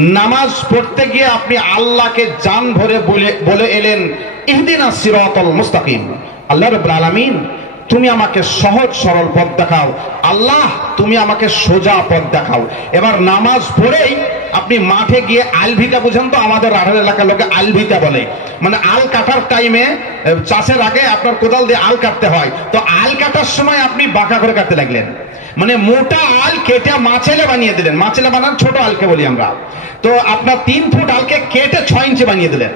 नामाज पढ़ते गিয়ে আপনি আল্লাহকে জান ভরে বলে এলেন ইহদিনাস সিরাতাল মুস্তাকিম। আল্লাহ রাব্বুল আলামিন তুমি আমাকে সহজ সরল পথ দেখাও, আল্লাহ তুমি আমাকে সোজা পথ দেখাও। এবার নামাজ পড়েই আপনি মাঠে গিয়ে আলভিতা, বুঝেন তো আমাদের রাঢ়ার এলাকার লোকে আলভিতা বলে, মানে আল কাটার টাইমে চাষের আগে আপনার কোদাল দিয়ে আল কাটতে হয়, তো আল কাটার সময় আপনি বাঁকা করে কাটতে লাগলেন, মানে মোটা আল কেটে মাছেলে বানিয়ে দিলেন। মাছেলে বানান ছোট আলকে বলি আমরা, তো আপনার 3 ফুট আলকে কেটে 6 ইঞ্চি বানিয়ে দিলেন।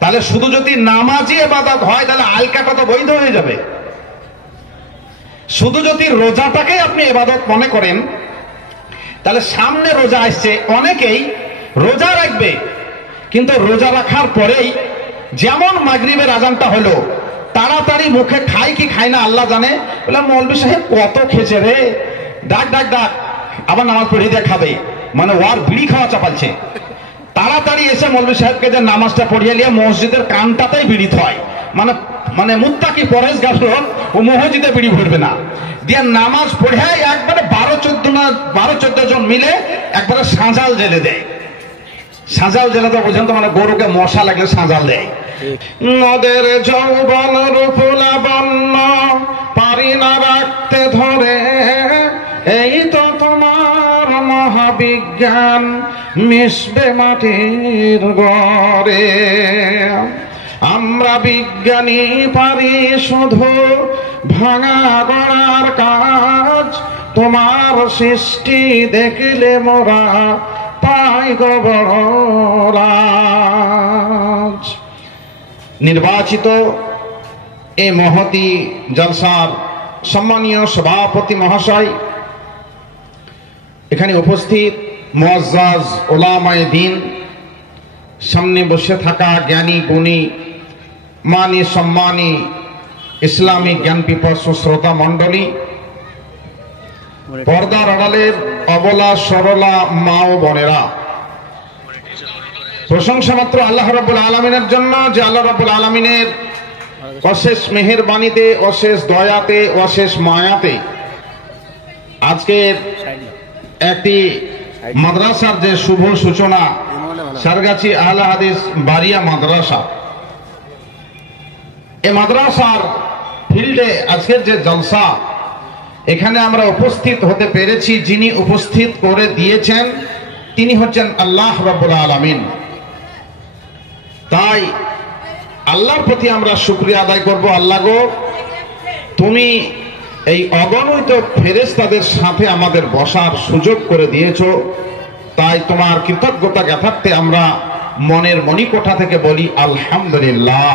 তাহলে শুধু যদি নামাজি ইবাদত হয় তাহলে আল কাটা তো বৈধ হয়ে যাবে। শুধু যদি রোজাটাকে আপনি ইবাদত মনে করেন তাহলে সামনে রোজা আসছে, অনেকেই রোজা রাখবে কিন্তু রোজা রাখার পরেই যেমন মাগরিবের আজানটা হলো তাড়াতাড়ি মুখে খায় কি খায় না আল্লাহ জানে, বলে মৌলভী সাহেব কত খেয়েছে রে, ডাক ডাক ডাক, আবার নামাজ পড়িয়ে দিয়ে খাবে, মানে ওর বিড়ি খাওয়া চাপালছে। তাড়াতাড়ি এসে মৌলভী সাহেবকে যে নামাজটা পড়িয়ে নিয়ে মসজিদের কানটাতেই বিড়ি হয়, মানে মানে মুত্তাকি পরেশগার ও মসজিদে বিড়ি ভরবে না দিয়ে নামাজ পড়ে একবারে 12-14 জন মিলে একবারে সাঁজাল জেলে দেয়। সাঁজাল জেলে তো বুঝেন তো, মানে গরুকে মশা লাগলে সাঁজাল দেয়। নদের যৌবন রূপ লাবণ্য পারি না রাখতে ধরে, এই তো তোমার মহাবিজ্ঞান মিশবে মাটির ঘরে। আমরা বিজ্ঞানী পারি শুধু ভাঙা গড়ার কাজ, তোমার সৃষ্টি দেখলে মোরা পাই গো বড় রাজ। নির্বাচিত এ মহতি জলসার সম্মানীয় সভাপতি মহাশয়, এখানে উপস্থিত মুআজ্জাজ উলামায়ে দ্বীন, সামনে বসে থাকা জ্ঞানী গুণী মানি সম্মানী ইসলামী জ্ঞান পিপাসু শ্রোতা মণ্ডলী, পর্দার আড়ালের অবলা সরলা মা ও বোনেরা, প্রশংসা মাত্র আল্লাহ রাব্বুল আলামিনের জন্য যে আল্লাহ রাব্বুল আলামিনের অশেষ মেহেরবানিতে, অশেষ দয়াতে, অশেষ মায়াতে আজকের একটি মাদ্রাসার যে শুভ সূচনা, সারগাছি আহলে হাদিস বারিয়া মাদ্রাসা, এই মাদ্রাসার ফিল্ডে আজকের যে জলসা এখানে আমরা উপস্থিত হতে পেরেছি, যিনি উপস্থিত করে দিয়েছেন তিনি হচ্ছেন আল্লাহ রাব্বুল আলামিন। তাই আল্লাহর প্রতি আমরা শুকরিয়া আদায় করব। আল্লাহ গো, তুমি এই অগণিত ফেরেশতাদের সাথে আমাদের বসার সুযোগ করে দিয়েছো, তাই তোমার কৃতজ্ঞতা জ্ঞাতার্থে আমরা মনের মণিকোঠা থেকে বলি আলহামদুলিল্লাহ।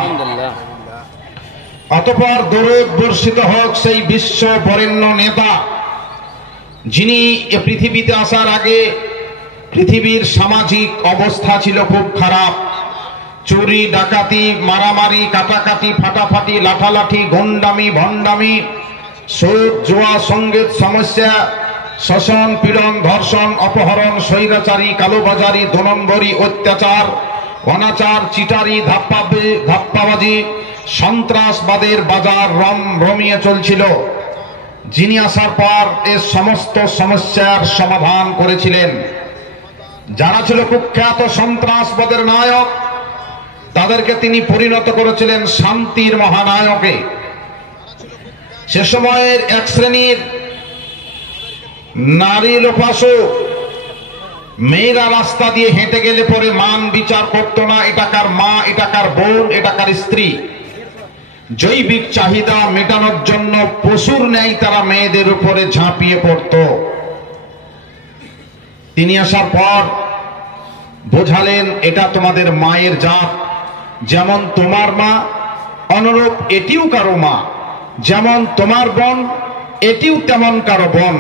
অতঃপর দরুদ বর্ষিত হোক সেই বিশ্ব বরেণ্য নেতা, যিনি এ পৃথিবীতে আসার আগে পৃথিবীর সামাজিক অবস্থা ছিল খুব খারাপ। চুরি ডাকাতি, মারামারি, কাটাকাটি, ফাটাফাটি, লাঠালাঠি, গন্ডামি, ভণ্ডামি, সুদ, জুয়া, সঙ্গীত সমস্যা, শোষণ, পীড়ন, ধর্ষণ, অপহরণ, স্বৈরাচারী, কালোবাজারি, 2 নম্বরি, অত্যাচার, অনাচার, চিটারি, ধাপ্পাবাজি, সন্ত্রাসবাদের বাজার রমিয়ে চলছিল। যিনি আসার পর এ সমস্ত সমস্যার সমাধান করেছিলেন, যারা ছিল কুখ্যাত সন্ত্রাসবাদের নায়ক তাদেরকে তিনি পরিণত করেছিলেন শান্তির মহানায়কে। সে সময়ের এক শ্রেণীর নারী লোপাসু মেয়েরা রাস্তা দিয়ে হেঁটে গেলে পরে মান বিচার করত না, এটা কার মা, এটা কার বোন, এটা কার স্ত্রী। জৈবিক চাহিদা মেটানোর জন্য পশুর ন্যায় তারা মেয়েদের উপরে ঝাঁপিয়ে পড়ত। তিনি আসার পর বোঝালেন এটা তোমাদের মায়ের জাত, যেমন তোমার মা অনুরূপ এটিও কারো মা, যেমন তোমার বোন এটিও তেমন কারো বোন,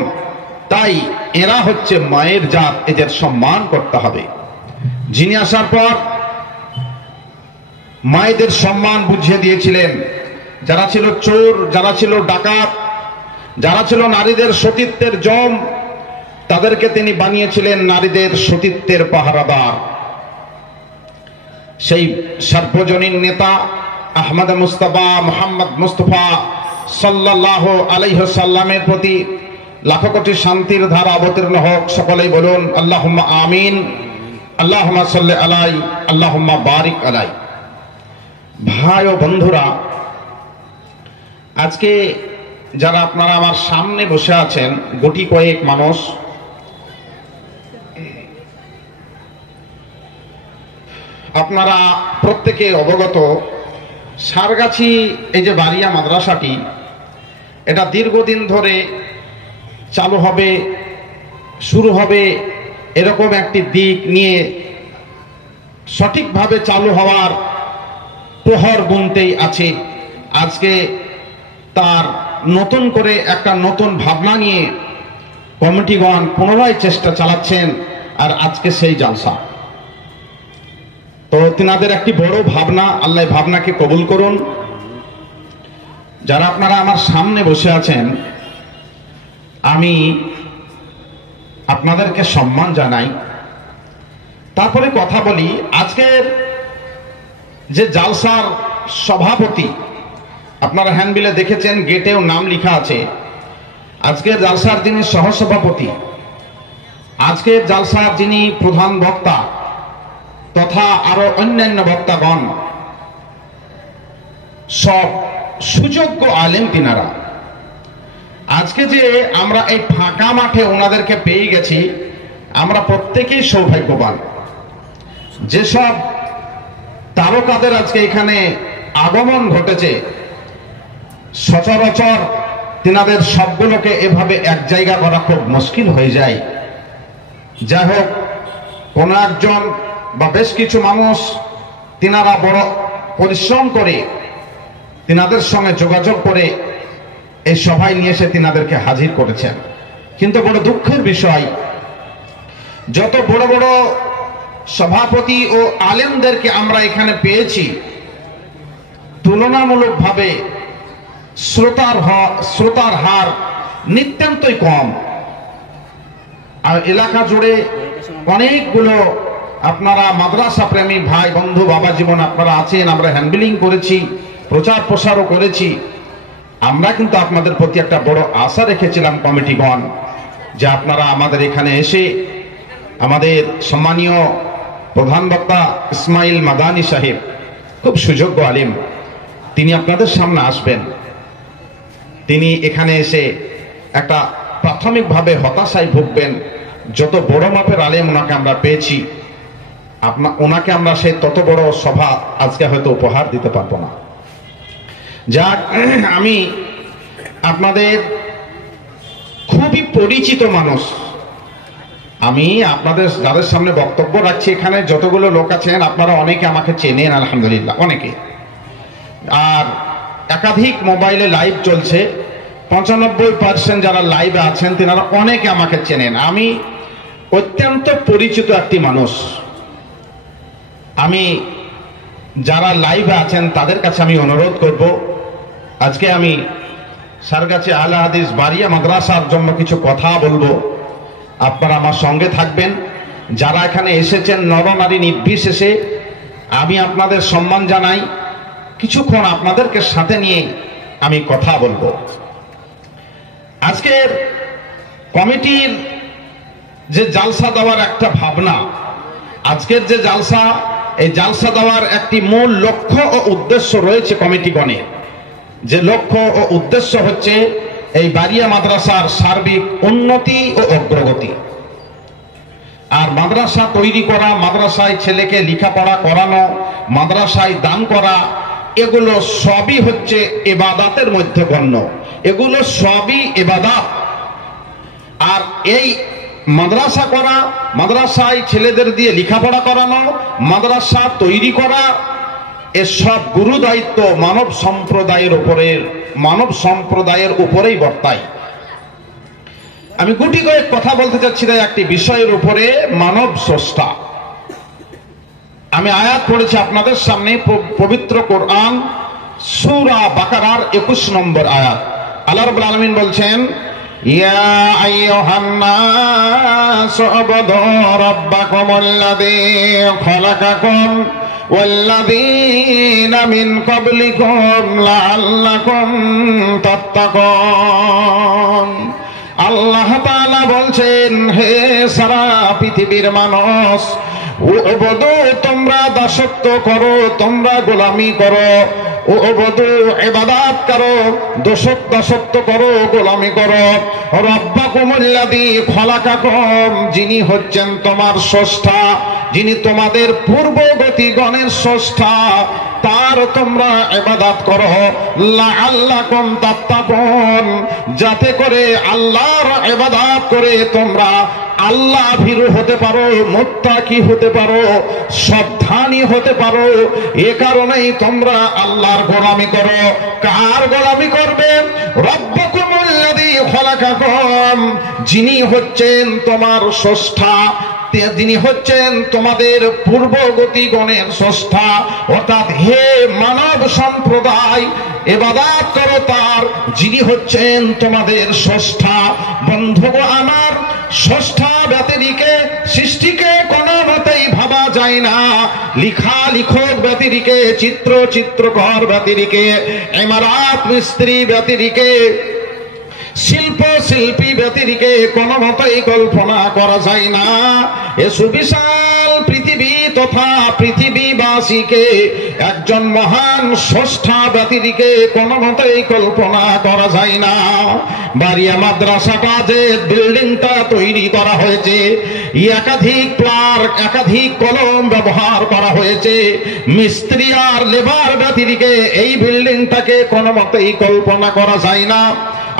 তাই এরা হচ্ছে মায়ের জাত, এদের সম্মান করতে হবে। যিনি আসার পর মায়েদের সম্মান বুঝিয়ে দিয়েছিলেন। যারা ছিল চোর, যারা ছিল ডাকাত, যারা ছিল নারীদের সতীত্বের জম, তাদেরকে তিনি বানিয়েছিলেন নারীদের সতীত্বের পাহারাদার। সেই সার্বজনীন নেতা আহমদ মুস্তাফা মুহাম্মদ মুস্তাফা সাল্লাল্লাহু আলাইহি সাল্লামের প্রতি লাখো কোটি শান্তির ধারা অবতীর্ণ হোক। সকলেই বলুন আল্লাহুম্মা আমিন। আল্লাহুম্মা সাল্লি আলাই, আল্লাহুম্মা বারিক আলাই। ভাই ও বন্ধুরা, আজকে যারা আপনারা আমার সামনে বসে আছেন, গুটি কয়েক মানুষ, আপনারা প্রত্যেকে অবগত, সারগাছি এই যে বারিয়া মাদ্রাসাটি, এটা দীর্ঘদিন ধরে চালু হবে, শুরু হবে, এরকম একটি দিক নিয়ে সঠিকভাবে চালু হওয়ার প্রহর গুনতেই আছে। আজকে তার নতুন করে একটা নতুন ভাবনা নিয়ে কমিটিগণ পুনরায় চেষ্টা চালাচ্ছেন, আর আজকে সেই জালসা। তো তিনাদের একটি বড় ভাবনা, আল্লাহ ভাবনাকে কবুল করুন। যারা আপনারা আমার সামনে বসে আছেন, আমি আপনাদেরকে সম্মান জানাই। তারপরে কথা বলি, আজকের যে জালসার সভাপতি, আপনারা হ্যান্ডবিলে দেখেছেন, গেটেও নাম লেখা আছে। আজকের জালসার যিনি সহসভাপতি, আজকের জালসার যিনি প্রধান বক্তা তথা আরো অন্যান্য বক্তাগণ, সব সুযোগ্য আলেম তিনারা। আজকে যে আমরা এই ফাঁকা মাঠে ওনাদেরকে পেয়ে গেছি, আমরা প্রত্যেকেই সৌভাগ্যবান। যেসব তারকাদের আজকে এখানে আগমন ঘটেছে, সচরাচর তিনাদের সবগুলোকে এভাবে এক জায়গা করা খুব মুশকিল হয়ে যায়। যাই হোক, কোন একজন বা বেশ কিছু মানুষ তিনারা বড় পরিশ্রম করে তিনাদের সঙ্গে যোগাযোগ করে এই সভায় নিয়ে এসে তিনাদেরকে হাজির করেছেন। কিন্তু বড় দুঃখের বিষয়, যত বড় বড় সভাপতি ও আলেমদেরকে আমরা এখানে পেয়েছি, তুলনামূলকভাবে শ্রোতার হার নিতান্তই কম। আর এলাকা জুড়ে অনেকগুলো আপনারা মাদ্রাসা প্রেমী ভাই বন্ধু বাবা জীবন আপনারা আছেন, আমরা হ্যান্ডবিলিং করেছি, প্রচার প্রসারও করেছি। আমরা কিন্তু আপনাদের প্রতি একটা বড় আশা রেখেছিলাম কমিটিগণ, যে আপনারা আমাদের এখানে এসে আমাদের সম্মানীয় প্রধান বক্তা ইসমাইল মাদানী সাহেব, খুব সুযোগ্য আলিম, তিনি আপনাদের সামনে আসবেন। তিনি এখানে এসে একটা প্রাথমিকভাবে হতাশায় ভুগবেন। যত বড় মাপের আলেম ওনাকে আমরা পেয়েছি, ওনাকে আমরা সেই তত বড় সভা আজকে হয়তো উপহার দিতে পারবো না। যাক, আমি আপনাদের খুবই পরিচিত মানুষ। আমি আপনাদের যাদের সামনে বক্তব্য রাখছি, এখানে যতগুলো লোক আছেন আপনারা অনেকে আমাকে চেনেন, আলহামদুলিল্লাহ অনেকে। আর একাধিক মোবাইলে লাইভ চলছে, 95% যারা লাইভে আছেন তেনারা অনেকে আমাকে চেনেন। আমি অত্যন্ত পরিচিত একটি মানুষ। আমি যারা লাইভে আছেন তাদের কাছে আমি অনুরোধ করব, আজকে আমি সারগাছি আহলে হাদিস বারিয়া মাদ্রাসার জন্য কিছু কথা বলবো, আপনারা আমার সঙ্গে থাকবেন। যারা এখানে এসেছেন নরনারী নির্বিশেষে, আমি আপনাদের সম্মান জানাই। কিছুক্ষণ আপনাদেরকে সাথে নিয়ে আমি কথা বলবো। আজকের কমিটির যে জালসা দেওয়ার একটা ভাবনা, আজকের যে জালসা, এই জালসা দেওয়ার একটি মূল লক্ষ্য ও উদ্দেশ্য রয়েছে কমিটিগণের। যে লক্ষ্য ও উদ্দেশ্য হচ্ছে এই বারিয়া মাদ্রাসার সার্বিক উন্নতি ও অগ্রগতি। আর মাদ্রাসা তৈরি করা, মাদ্রাসায় ছেলেকে লেখাপড়া করানো, মাদ্রাসায় দান করা, এগুলো সবই হচ্ছে ইবাদতের মধ্যে গণ্য। এগুলো সবই ইবাদত। আর এই মাদ্রাসা করা, মাদ্রাসায় ছেলেদের দিয়ে লেখাপড়া করানো, মাদ্রাসা তৈরি করা, এসব গুরু দায়িত্ব মানব সম্প্রদায়ের উপরেই বর্তায়। আমি গুটি কয়েক কথা বলতে চাচ্ছি একটি বিষয়ের উপরে, মানব স্রষ্টা। আমি আয়াত পড়েছি আপনাদের সামনে, পবিত্র কোরআন সূরা বাকারার 21 নম্বর আয়াত। আল্লাহ রাব্বুল আলামিন বলছেন, ইয়া আইয়ুহান নাস উবুদু রাব্বাকুমুল্লাযী খালাকাকুম ওয়াল্লাযীনা মিন ক্বাবলিকুম লাআল্লাকুম তাত্তাকুন। আল্লাহ তাআলা বলছেন, হে সারা পৃথিবীর মানুষ, উবুদু, তোমরা দাসত্ব করো, তোমরা গোলামি করো, উবুদু, ইবাদত করো, দাসত্ব করো, গোলামি করো, রাব্বাকুমুল্লাযী খলাকাকুম, যিনি হচ্ছেন তোমার স্রষ্টা, যিনি তোমাদের পূর্বগতিগণের স্রষ্টা, তার তোমরা ইবাদত করো, লাআল্লাকুম তাত্তাকুন, যাতে করে আল্লাহর ইবাদত করে তোমরা আল্লাহ ভীরু হতে পারো, মুত্তাকি হতে পারো, সাবধানী হতে পারো। এ কারণেই তোমরা আল্লাহর গোলামি করো। কার গোলামি করবে? রাব্বাকুমুল্লাযী খলাকাকুম, যিনি হচ্ছেন তোমার স্রষ্টা, যিনি হচ্ছেন তোমাদের পূর্বগতিগণের স্রষ্টা। অর্থাৎ হে মানব সম্প্রদায়, ইবাদত করো তার, যিনি হচ্ছেন তোমাদের স্রষ্টা। বন্ধুগণ আমার, স্রষ্টা ব্যতিরিকে সৃষ্টিকে কোনো মতেই ভাবা যায় না। লেখক ব্যতিরিকে, চিত্রকর ব্যতিরিকে, ইমারত মিস্ত্রি ব্যতিরিকে, শিল্পী ব্যতিরিকে কোনো মতেই কল্পনা করা যায় না। এ সুবিশাল পৃথিবী তথা পৃথিবীবাসীকে একজন মহান স্রষ্টা ব্যতিরিকে কোনো মতেই কল্পনা করা যায় না। বাড়িয়া মাদ্রাসাটা যে বিল্ডিংটা তৈরি করা হয়েছে, একাধিক প্লার, একাধিক কলম ব্যবহার করা হয়েছে, মিস্ত্রি আর লেবার ব্যতিরিকে এই বিল্ডিংটাকে কোনো মতেই কল্পনা করা যায় না।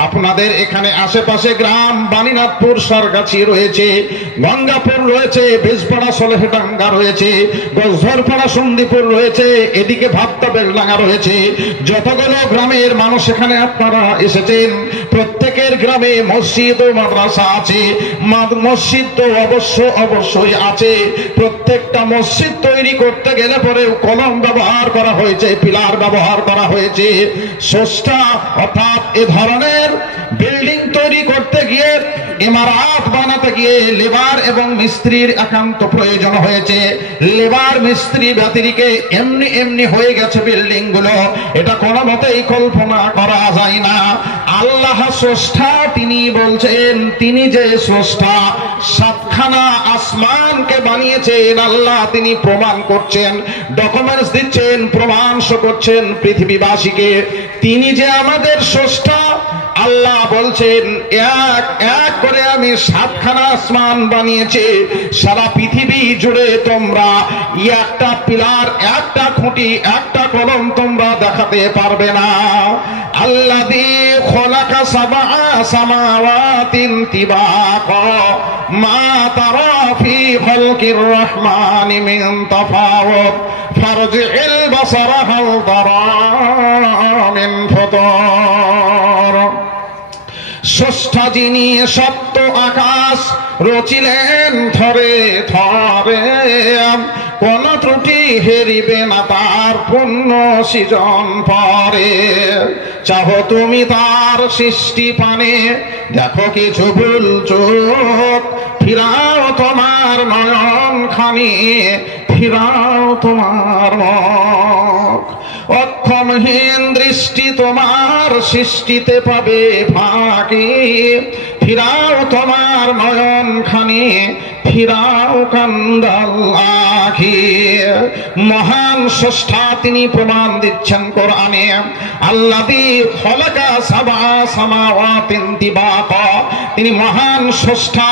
আপনাদের এখানে আশেপাশে গ্রাম বাণীনাথপুর সরগাছি রয়েছে, গঙ্গাপুর রয়েছে, বেজপাড়া সলেহডাঙ্গা রয়েছে, গজধরপাড়া সন্দীপুর রয়েছে, এদিকে ভাবতা বেলডাঙ্গা রয়েছে। যতগুলো গ্রামের মানুষ এখানে আপনারা এসেছেন, প্রত্যেকের গ্রামে মসজিদ ও মাদ্রাসা আছে। মসজিদ তো অবশ্যই আছে। প্রত্যেকটা মসজিদ তৈরি করতে গেলে পরে কলম ব্যবহার করা হয়েছে, পিলার ব্যবহার করা হয়েছে। স্রষ্টা অর্থাৎ এ ধরনের বিল্ডিং তৈরি করতে গিয়ে, ইমারত বানাতে গিয়ে লেবার এবং মিস্ত্রির একান্ত প্রয়োজন হয়েছে। লেবার মিস্ত্রি ব্যতিরিকে এমনি হয়ে গেছে বিল্ডিং গুলো, এটা কোনো মতেই কল্পনা করা যায় না। আল্লাহ স্রষ্টা, তিনি বলছেন, তিনি যে স্রষ্টা, সাতখানা আসমানকে বানিয়েছেন আল্লাহ, তিনি প্রমাণ করছেন, ডকুমেন্টস দিচ্ছেন, প্রমাণ করছেন পৃথিবীবাসীকে, তিনি যে আমাদের স্রষ্টা। আল্লাহ বলছেন, এক এক করে আমি সাতখানা আসমান বানিয়েছি, সারা পৃথিবী জুড়ে তোমরা একটা পিলার, একটা খুঁটি, একটা কলম তোমরা দেখাতে পারবে না। আল্লাযী খলাকা সাবআ সামাওয়াতিন তিবাকা মা তারা ফি খালকির রহমানি মিন তাফাউত ফারজি'ল বাসারা হাল তারা মিন ফুতুর। স্রষ্টা যিনি সপ্ত আকাশ রচিলেন থরে থরে, কোন ত্রুটি হেরিবে না তার পূর্ণ সৃজন পরে। চাহো তুমি তার সৃষ্টি পানে, দেখো কিছু ভুল চোখ, ফিরাও তোমার নয়ন খানি, ফিরাও তোমার মুখ। অক্ষমহীন দৃষ্টি তোমার সৃষ্টিতে পাবে ফাঁকি, ফিরাও তোমার নয়ন খানি, ফিরাও কান্দাল আখি। মহান স্রষ্টা তিনি প্রমাণ দিচ্ছেন কোরআনে, আল্লাযী খলাকা সাবআ সামাওয়াতিন তিবাকা, তিনি মহান স্রষ্টা,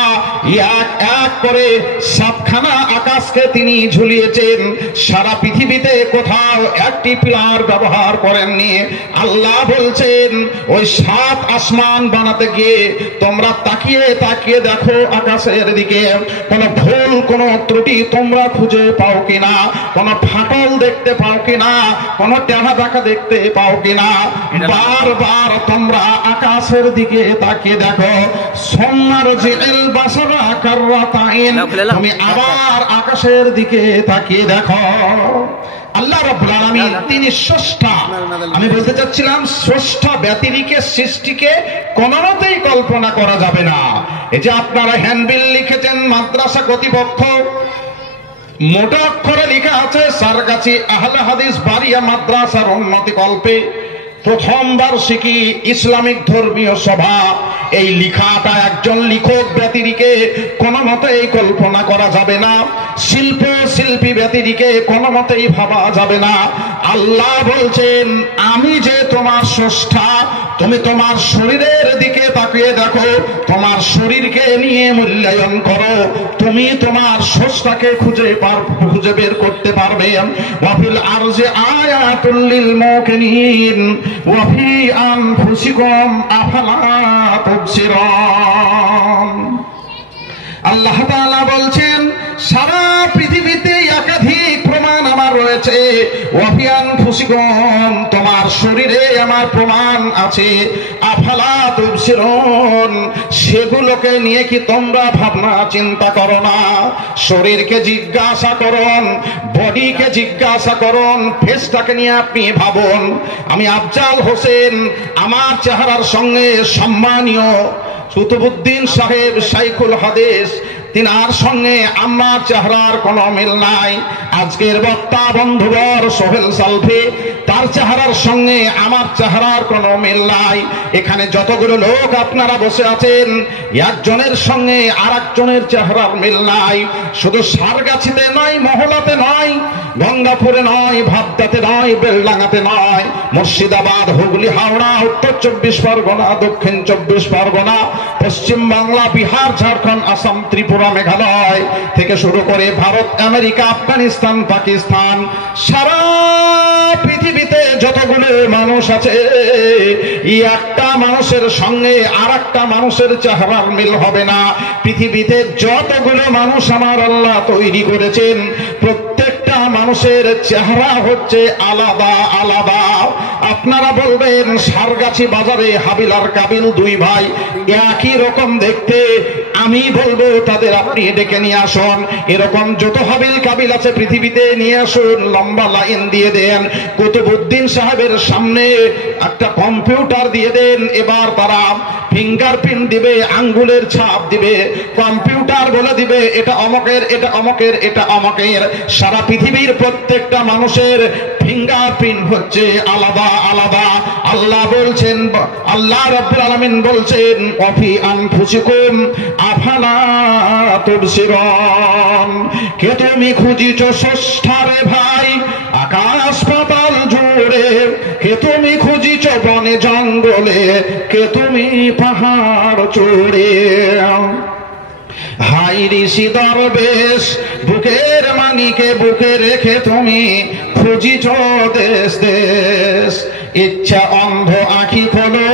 এক এক করে সাতখানা আকাশকে তিনি ঝুলিয়েছেন। সারা পৃথিবীতে কোথাও একটি পিলার ব্যবহার করেননি। আল্লাহ বলছেন, ওই সাত আসমান বানাতে গিয়ে তোমরা তাকিয়ে দেখো আকাশের দিকে, কোন ভুল, কোন ত্রুটি তোমরা খুঁজে পাও কিনা, কোন ফাটল দেখতে পাও কিনা, কোন টেহা দেখা দেখতে পাও কিনা। বারবার তোমরা আকাশের দিকে তাকিয়ে দেখো। সুম্মারজি'ল বাসারা কাররাতাইন, তুমি আবার আকাশের দিকে তাকিয়ে দেখো। আল্লাহ রাব্বুল আলামিন তিনি স্রষ্টা। আমি বলতে চাচ্ছিলাম, স্রষ্টা ব্যতিরিকে সৃষ্টিকে কোনমতেই কল্পনা করা যাবে না। এই যে আপনারা হ্যান্ডবিল লিখেছেন মাদ্রাসা কর্তৃপক্ষ, মোটা অক্ষরে লেখা আছে সারগাছি আহলে হাদিস বারিয়া মাদ্রাসার উন্নতি কল্পে প্রথম বার্ষিকী ইসলামিক ধর্মীয় সভা এই লেখাটা একজন লেখক ব্যতিরিকে কোনো মতেই কল্পনা করা যাবে না, শিল্পী ব্যতিরিকে কোনো মতেই ভাবা যাবে না। আল্লাহ বলছেন, আমি যে তোমার স্রষ্টা, তুমি তোমার শরীরের দিকে তাকিয়ে দেখো, তোমার শরীরকে নিয়ে মূল্যায়ন করো, তুমি তোমার স্রষ্টাকে খুঁজে বের করতে পারবে। ওয়াফিল আরজি আয়াতুল লিল মুকিনিন ওয়া ফি আনফুসিকুম আফালা তুবসিরুন। আল্লাহ তাআলা বলছেন, সারা পৃথিবীতে একাধিক প্রমাণ আমার রয়েছে। ওয়া ফি আনফুসিকুম, তোমার শরীরে আমার প্রমাণ আছে। আফালা তুবসিরুন, সেগুলোকে নিয়ে কি তোমরা ভাবনা চিন্তা করো না? শরীরকে জিজ্ঞাসা করুন, বডিকে জিজ্ঞাসা করুন, ফেসটাকে নিয়ে আপনি ভাবুন। আমি আফজাল হোসেন, আমার চেহারার সঙ্গে সম্মানীয় কুতুবউদ্দিন সাহেব শাইখুল হাদিস, তিনার সঙ্গে আমার চেহারার কোনো মিল নাই। আজকের বক্তা বন্ধুবর সোহেল সালভি, তার চেহারার সঙ্গে আমার চেহারার কোনো মিল নাই। এখানে যতগুলো লোক আপনারা বসে আছেন, একজনের সঙ্গে আর একজনের চেহারার মিল নাই। শুধু সারগাছিতে নয়, মহলাতে নয়, গঙ্গাপুরে নয়, ভাবদাতে নয়, বেলডাঙ্গাতে নয়, মুর্শিদাবাদ, হুগলি, হাওড়া, উত্তর 24 পরগনা, দক্ষিণ 24 পরগনা, পশ্চিম বাংলা, বিহার, ঝাড়খণ্ড, আসাম, ত্রিপুরা, মেঘালয় থেকে শুরু করে ভারত, আমেরিকা, আফগানিস্তান, পাকিস্তান, সারা পৃথিবীতে যতগুলো মানুষ আছে, একটা মানুষের সঙ্গে আর একটা মানুষের চেহারার মিল হবে না। পৃথিবীতে যতগুলো মানুষ আমার আল্লাহ তৈরি করেছেন, প্রত্যেকটা মানুষের চেহারা হচ্ছে আলাদা আলাদা। আপনারা বলবেন, সারগাছি বাজারে হাবিল আর কাবিল দুই ভাই একই রকম দেখতে, আমি বলবো তাদের আপনি ডেকে নিয়ে আসুন। এরকম যত হাবিল কাবিল আছে পৃথিবীতে নিয়ে আসুন, লম্বা লাইন দিয়ে দেন, কুতুবউদ্দিন সাহেবের সামনে একটা কম্পিউটার দিয়ে দেন। এবার তারা ফিঙ্গারপ্রিন্ট দিবে, আঙ্গুলের ছাপ দিবে, কম্পিউটার বলে দিবে এটা অমকের, এটা অমকের, এটা অমকের। সারা পৃথিবীর প্রত্যেকটা মানুষের ফিঙ্গারপ্রিন্ট হচ্ছে আলাদা আলাদা। আল্লাহ বলছেন, আল্লাহ রাব্বুল আলামিন বলছেন, ওয়াফি আনফুসিকুম আফালা তুবসিরুন। কে তুমি খুঁজিছ স্রষ্টারে ভাই আকাশ পাতাল জুড়ে, কে তুমি খুঁজিছ বনে জঙ্গলে, কে তুমি পাহাড় চূড়ে। হাই ঋষি দরবেশ, বুকের মানিকে বুকে রেখে তুমি খুঁজিছ দেশ দেশ। ইচ্ছা অন্ধ আঁখি খোলো,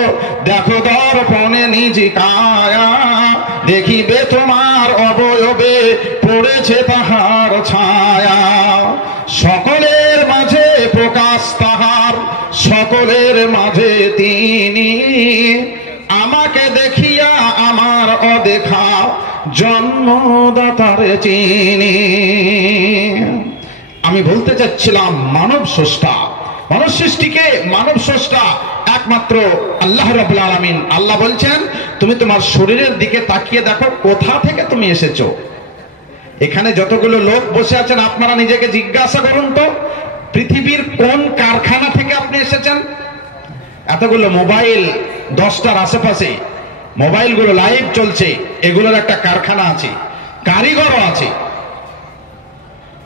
দেখো দর্পণে নিজ কায়া, দেখিবে তোমার অবয়বে পড়েছে তাহার ছায়া। সকলের মাঝে প্রকাশ তাহার, সকলের মাঝে তিনি, আমাকে দেখিয়া আমার অদেখা জন্মদাতারে চিনি। আমি বলতে চাচ্ছিলাম, মানব স্রষ্টা, মানব সৃষ্টিকে মানব স্রষ্টা একমাত্র আল্লাহ রাব্বুল আলামিন। আল্লাহ বলছেন, তুমি তোমার শরীরের দিকে তাকিয়ে দেখো, কোথা থেকে তুমি এসেছো। এখানে যতগুলো লোক বসে আছেন, আপনারা নিজেকে জিজ্ঞাসা করুন তো, পৃথিবীর কোন কারখানা থেকে আপনি এসেছেন? এতগুলো মোবাইল, 10টার আশেপাশে মোবাইলগুলো লাইভ চলছে, এগুলোর একটা কারখানা আছে, কারিগরও আছে।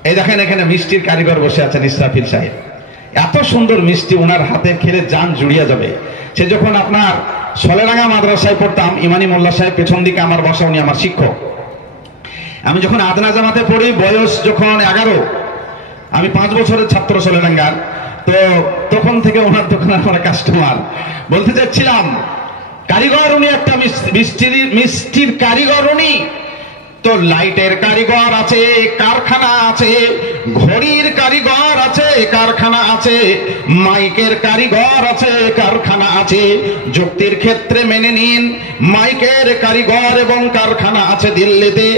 এই দেখেন, এখানে মিষ্টির কারিগর বসে আছেন ইসরাফিল সাহেব, এত সুন্দর মিষ্টি, ওনার হাতে খেলে জান জুড়িয়ে যাবে। সে যখন আপনার সলেরাঙ্গা মাদ্রাসায় পড়তাম, ইমানি মোল্লা সাহেব পেছন দিকে আমার বাসা, উনি আমার শিক্ষক। আমি যখন আদনা জামাতে পড়ি, বয়স যখন 11, আমি 5 বছরের ছাত্র সলেরাঙ্গার, তো তখন থেকে ওনার দোকানে আমার কাস্টমার। বলতে চাচ্ছিলাম, কারিগর উনি, একটা মিষ্টির কারিগর উনি। তো লাইটের কারিগর আছে, কারখানা আছে, ঘড়ির কারিগর আছে, কারখানা আছে, মাইকের কারিগর আছে, কারখানা আছে। যুক্তির ক্ষেত্রে মেনে নিন, মাইকের কারিগর এবং কারখানা আছে দিল্লিতে,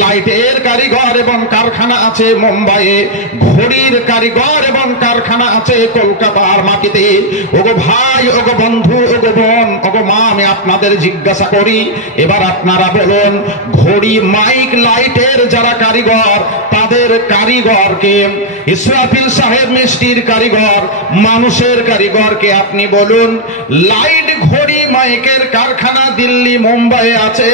লাইটের কারিগর এবং কারখানা আছে মুম্বাইয়ে, ঘড়ির কারিগর এবং কারখানা আছে কলকাতার মাটিতে। ওগো ভাই, ওগো বন্ধু, ওগো বোন, ওগো মা, আমি আপনাদের জিজ্ঞাসা করি, এবার আপনারা বলুন, ঘড়ি, মাইক, লাইটের যারা কারিগর, তাদের কারিগরকে, ইসরাফিল সাহেব মিষ্টির কারিগর, মানুষের কারিগরকে আপনি বলুন। লাইট, ঘড়ি, মাইকের কারখানা দিল্লি মুম্বাই আছে,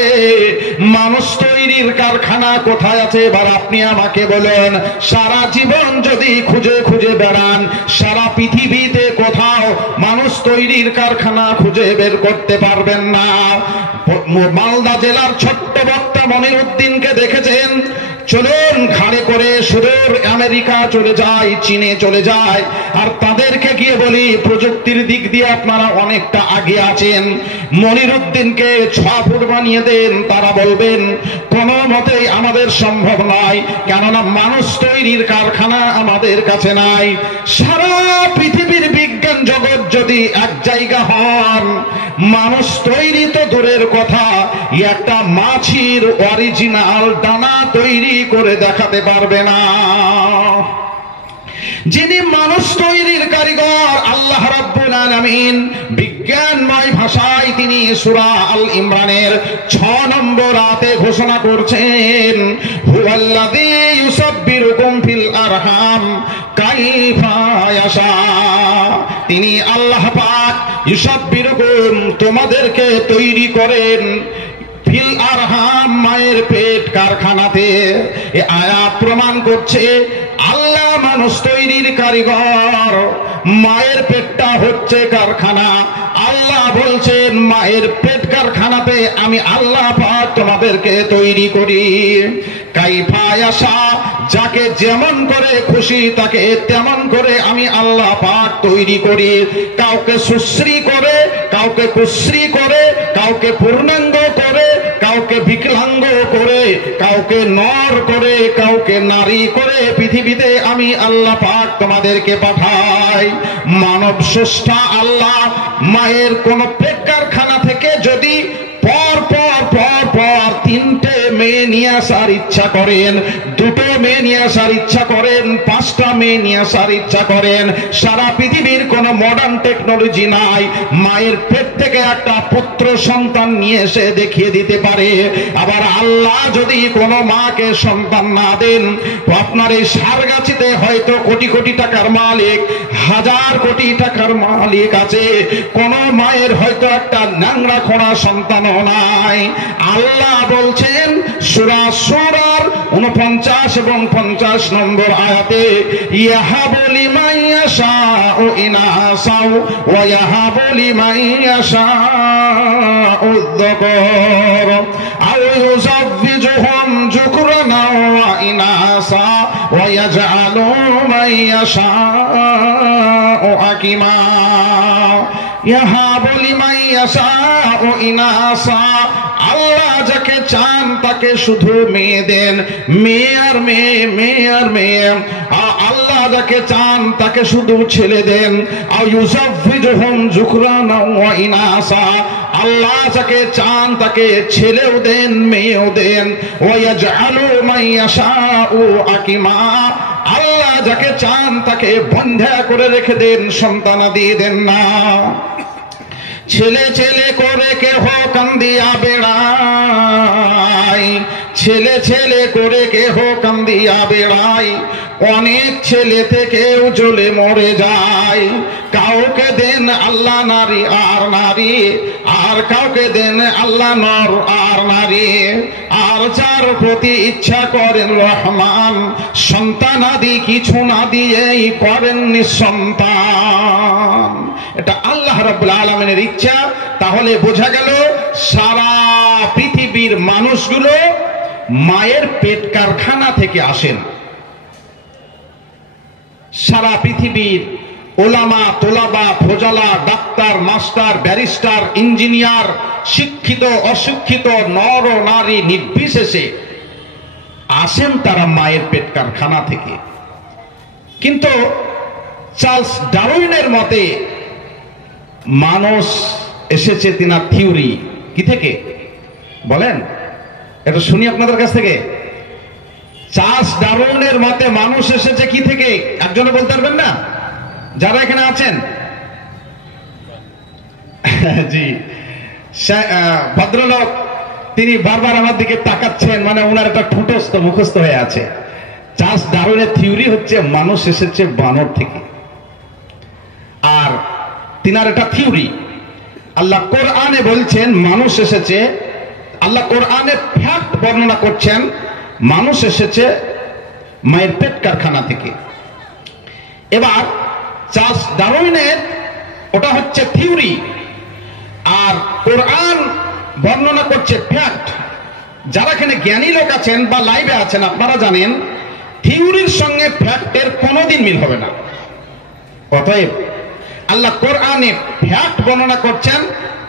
মানুষ তৈরির কারখানা কোথায় আছে? এবার আপনি আমাকে বলেন, সারা জীবন যদি খুঁজে খুঁজে বেড়ান, সারা পৃথিবীতে কোথাও মানুষ তৈরির কারখানা খুঁজে বের করতে পারবেন না। মালদা জেলার ছোট্ট বক্তা মনিরুদ্দিনকে দেখেছেন, চলুন ঘাড়ে করে সুদূর আমেরিকা চলে যায়, চীনে চলে যায়, আর তাদেরকে গিয়ে বলি প্রযুক্তির দিক দিয়ে আপনারা অনেকটা আগে আছেন, মনিরুদ্দিনকে 6 ফুট বানিয়ে দেন, তারা বলবেন কোনো মতেই আমাদের সম্ভব নয়, কেননা মানুষ তৈরির কারখানা আমাদের কাছে নাই। সারা পৃথিবীর বিজ্ঞান জগৎ যদি এক জায়গা হন, মানুষ তৈরি তো দূরের কথা, একটা মাছির অরিজিনাল ডানা তৈরি করে দেখাতে পারবে না। যিনি মানুষ তৈরির কারিগর আল্লাহ রাব্বুল আলামিন, বিজ্ঞানময় ভাষায় তিনি সূরা আল ইমরানের 6 নম্বর আয়াতে ঘোষণা করছেন, হুয়াল্লাযী ইউসাব্বিরুকুম ফিল আরহাম কাইফা ইয়াশা। তিনি আল্লাহ পাক ইউসাব্বিরুকুম, তোমাদেরকে তৈরি করেন, ফিল আরহাম, মায়ের পেট কারখানাতে। এই আয়াত প্রমাণ করছে আল্লাহ মানুষ তৈরির কারিগর, মায়ের পেটটা হচ্ছে কারখানা। আল্লাহ বলছেন মায়ের পেট কারখানাতে আমি আল্লাহ পাক তোমাদেরকে তৈরি করি। কাইফা ইয়াশা, যাকে যেমন করে খুশি তাকে তেমন করে আমি আল্লাহ পাক তৈরি করি। কাউকে সুশ্রী করে, কাউকে কুশ্রী করে, কাউকে পূর্ণাঙ্গ করে, কাউকে বিকলাঙ্গ করে, কাউকে নর করে, কাউকে নারী করে পৃথিবীতে আমি আল্লাহ পাক তোমাদেরকে পাঠাই। মানব স্রষ্টা আল্লাহ মায়ের কোন পেট কারখানা থেকে যদি পর পর পর পর 3টে মেয়ে নিয়ে আসার ইচ্ছা করেন, 2টো মেয়ে নিয়ে আসার ইচ্ছা করেন, 5টা মেয়ে নিয়ে আসার ইচ্ছা করেন, সারা পৃথিবীর কোন মডার্ন টেকনোলজি নাই, মায়ের পেট থেকে একটা পুত্র সন্তান নিয়ে এসে দেখিয়ে দিতে পারে। আবার আল্লাহ যদি কোন মাকে সন্তান না দেন, আপনার এই সারগাছিতে হয়তো কোটি কোটি টাকার মালিক, 1000 কোটি টাকার মালিক আছে, কোন মায়ের হয়তো একটা ন্যাংরা খোঁড়া সন্তান নাই। আল্লাহ বলছেন সূরা সূরার 49 এবং 50 নম্বর আয়াতে, ইয়াহাবু লিমান ইয়াশাউ ইনাসাও ওয়া ইয়াহাবু লিমান ইয়াশাউ যুকর আও ইউযাব্বিজুহুম যুকরানা ওয়া ইনাসা ওয়া ইয়াজআলু মান ইয়াশাউ আকিমা। ইয়াহাবু লিমান ইয়াশাউ ইনাসা, আল্লাহ যাকে চান তাকে শুধু মেয়ে দেন, মেয়ে আর মেয়ে, মেয়ে আর মেয়ে। আল্লাহ যাকে চান তাকে শুধু ছেলে দেন। ইউযাব্বিজুহুম যুকরানা ওয়া ইনাসা, আল্লাহ যাকে চান তাকে ছেলেও দেন, মেয়েও দেন। ওয়া ইয়াজআলু মান ইয়াশাউ আকিমা, আল্লাহ যাকে চান তাকে বন্ধ্যা করে রেখে দেন, সন্তানাদি দেন না। ছেলে ছেলে করে কেহ কান্দিয়া বেড়ায়, ছেলে ছেলে করে কেহ কান্দিয়া বেড়ায়, অনেক ছেলে থেকেও জ্বলে মরে যায়। কাউকে দেন আল্লাহ নারী আর নারী, আর কাউকে দেন আল্লাহ নর আর নারী। আর যার প্রতি ইচ্ছা করেন রহমান, সন্তানাদি কিছু না দিয়েই করেন নিঃসন্তান। এটা আল্লাহ রাব্বুল আলামিনের ইচ্ছা। তাহলে বোঝা গেল সারা পৃথিবীর মানুষগুলো মায়ের পেট কারখানা থেকে আসেন। সারা পৃথিবীর ওলামা, তোলাবা, ফোজালা, ডাক্তার, মাস্টার, ব্যারিস্টার, ইঞ্জিনিয়ার, শিক্ষিত অশিক্ষিত, নর ও নারী নির্বিশেষে আসেন তারা মায়ের পেট কারখানা থেকে। কিন্তু চার্লস ডারউইনের মতে মানুষ এসেছে তিনার থিওরি কি থেকে বলেন, এটা শুনি আপনাদের কাছ থেকে। চার্লস ডারউইনের মতে মানুষ এসেছে কি থেকে, একজনে বলতে পারবেন না যারা এখানে আছেন? জি, ভদ্রলোক তিনি বারবার আমার দিকে তাকাচ্ছেন, মানে ওনার একটা ঠোঁটস্থ মুখস্থ হয়ে আছে। চার্লস ডারউইনের থিওরি হচ্ছে মানুষ এসেছে বানর থেকে। আর তিনার এটা থিওরি। আল্লাহ কোরআনে বলছেন মানুষ এসেছে, আল্লাহ কোরআনে ফ্যাক্ট বর্ণনা করছেন মানুষ এসেছে মায়ের পেট কারখানা থেকে। এবার চার্লস ডারউইনের ওটা হচ্ছে থিওরি, আর কোরআন বর্ণনা করছে ফ্যাক্ট। যারা এখানে জ্ঞানী লোক আছেন বা লাইভে আছেন আপনারা জানেন থিওরির সঙ্গে ফ্যাক্টের কোনোদিন মিল হবে না। অতএব আল্লাহ কোরআনে ফ্যাক্ট বর্ণনা করছেন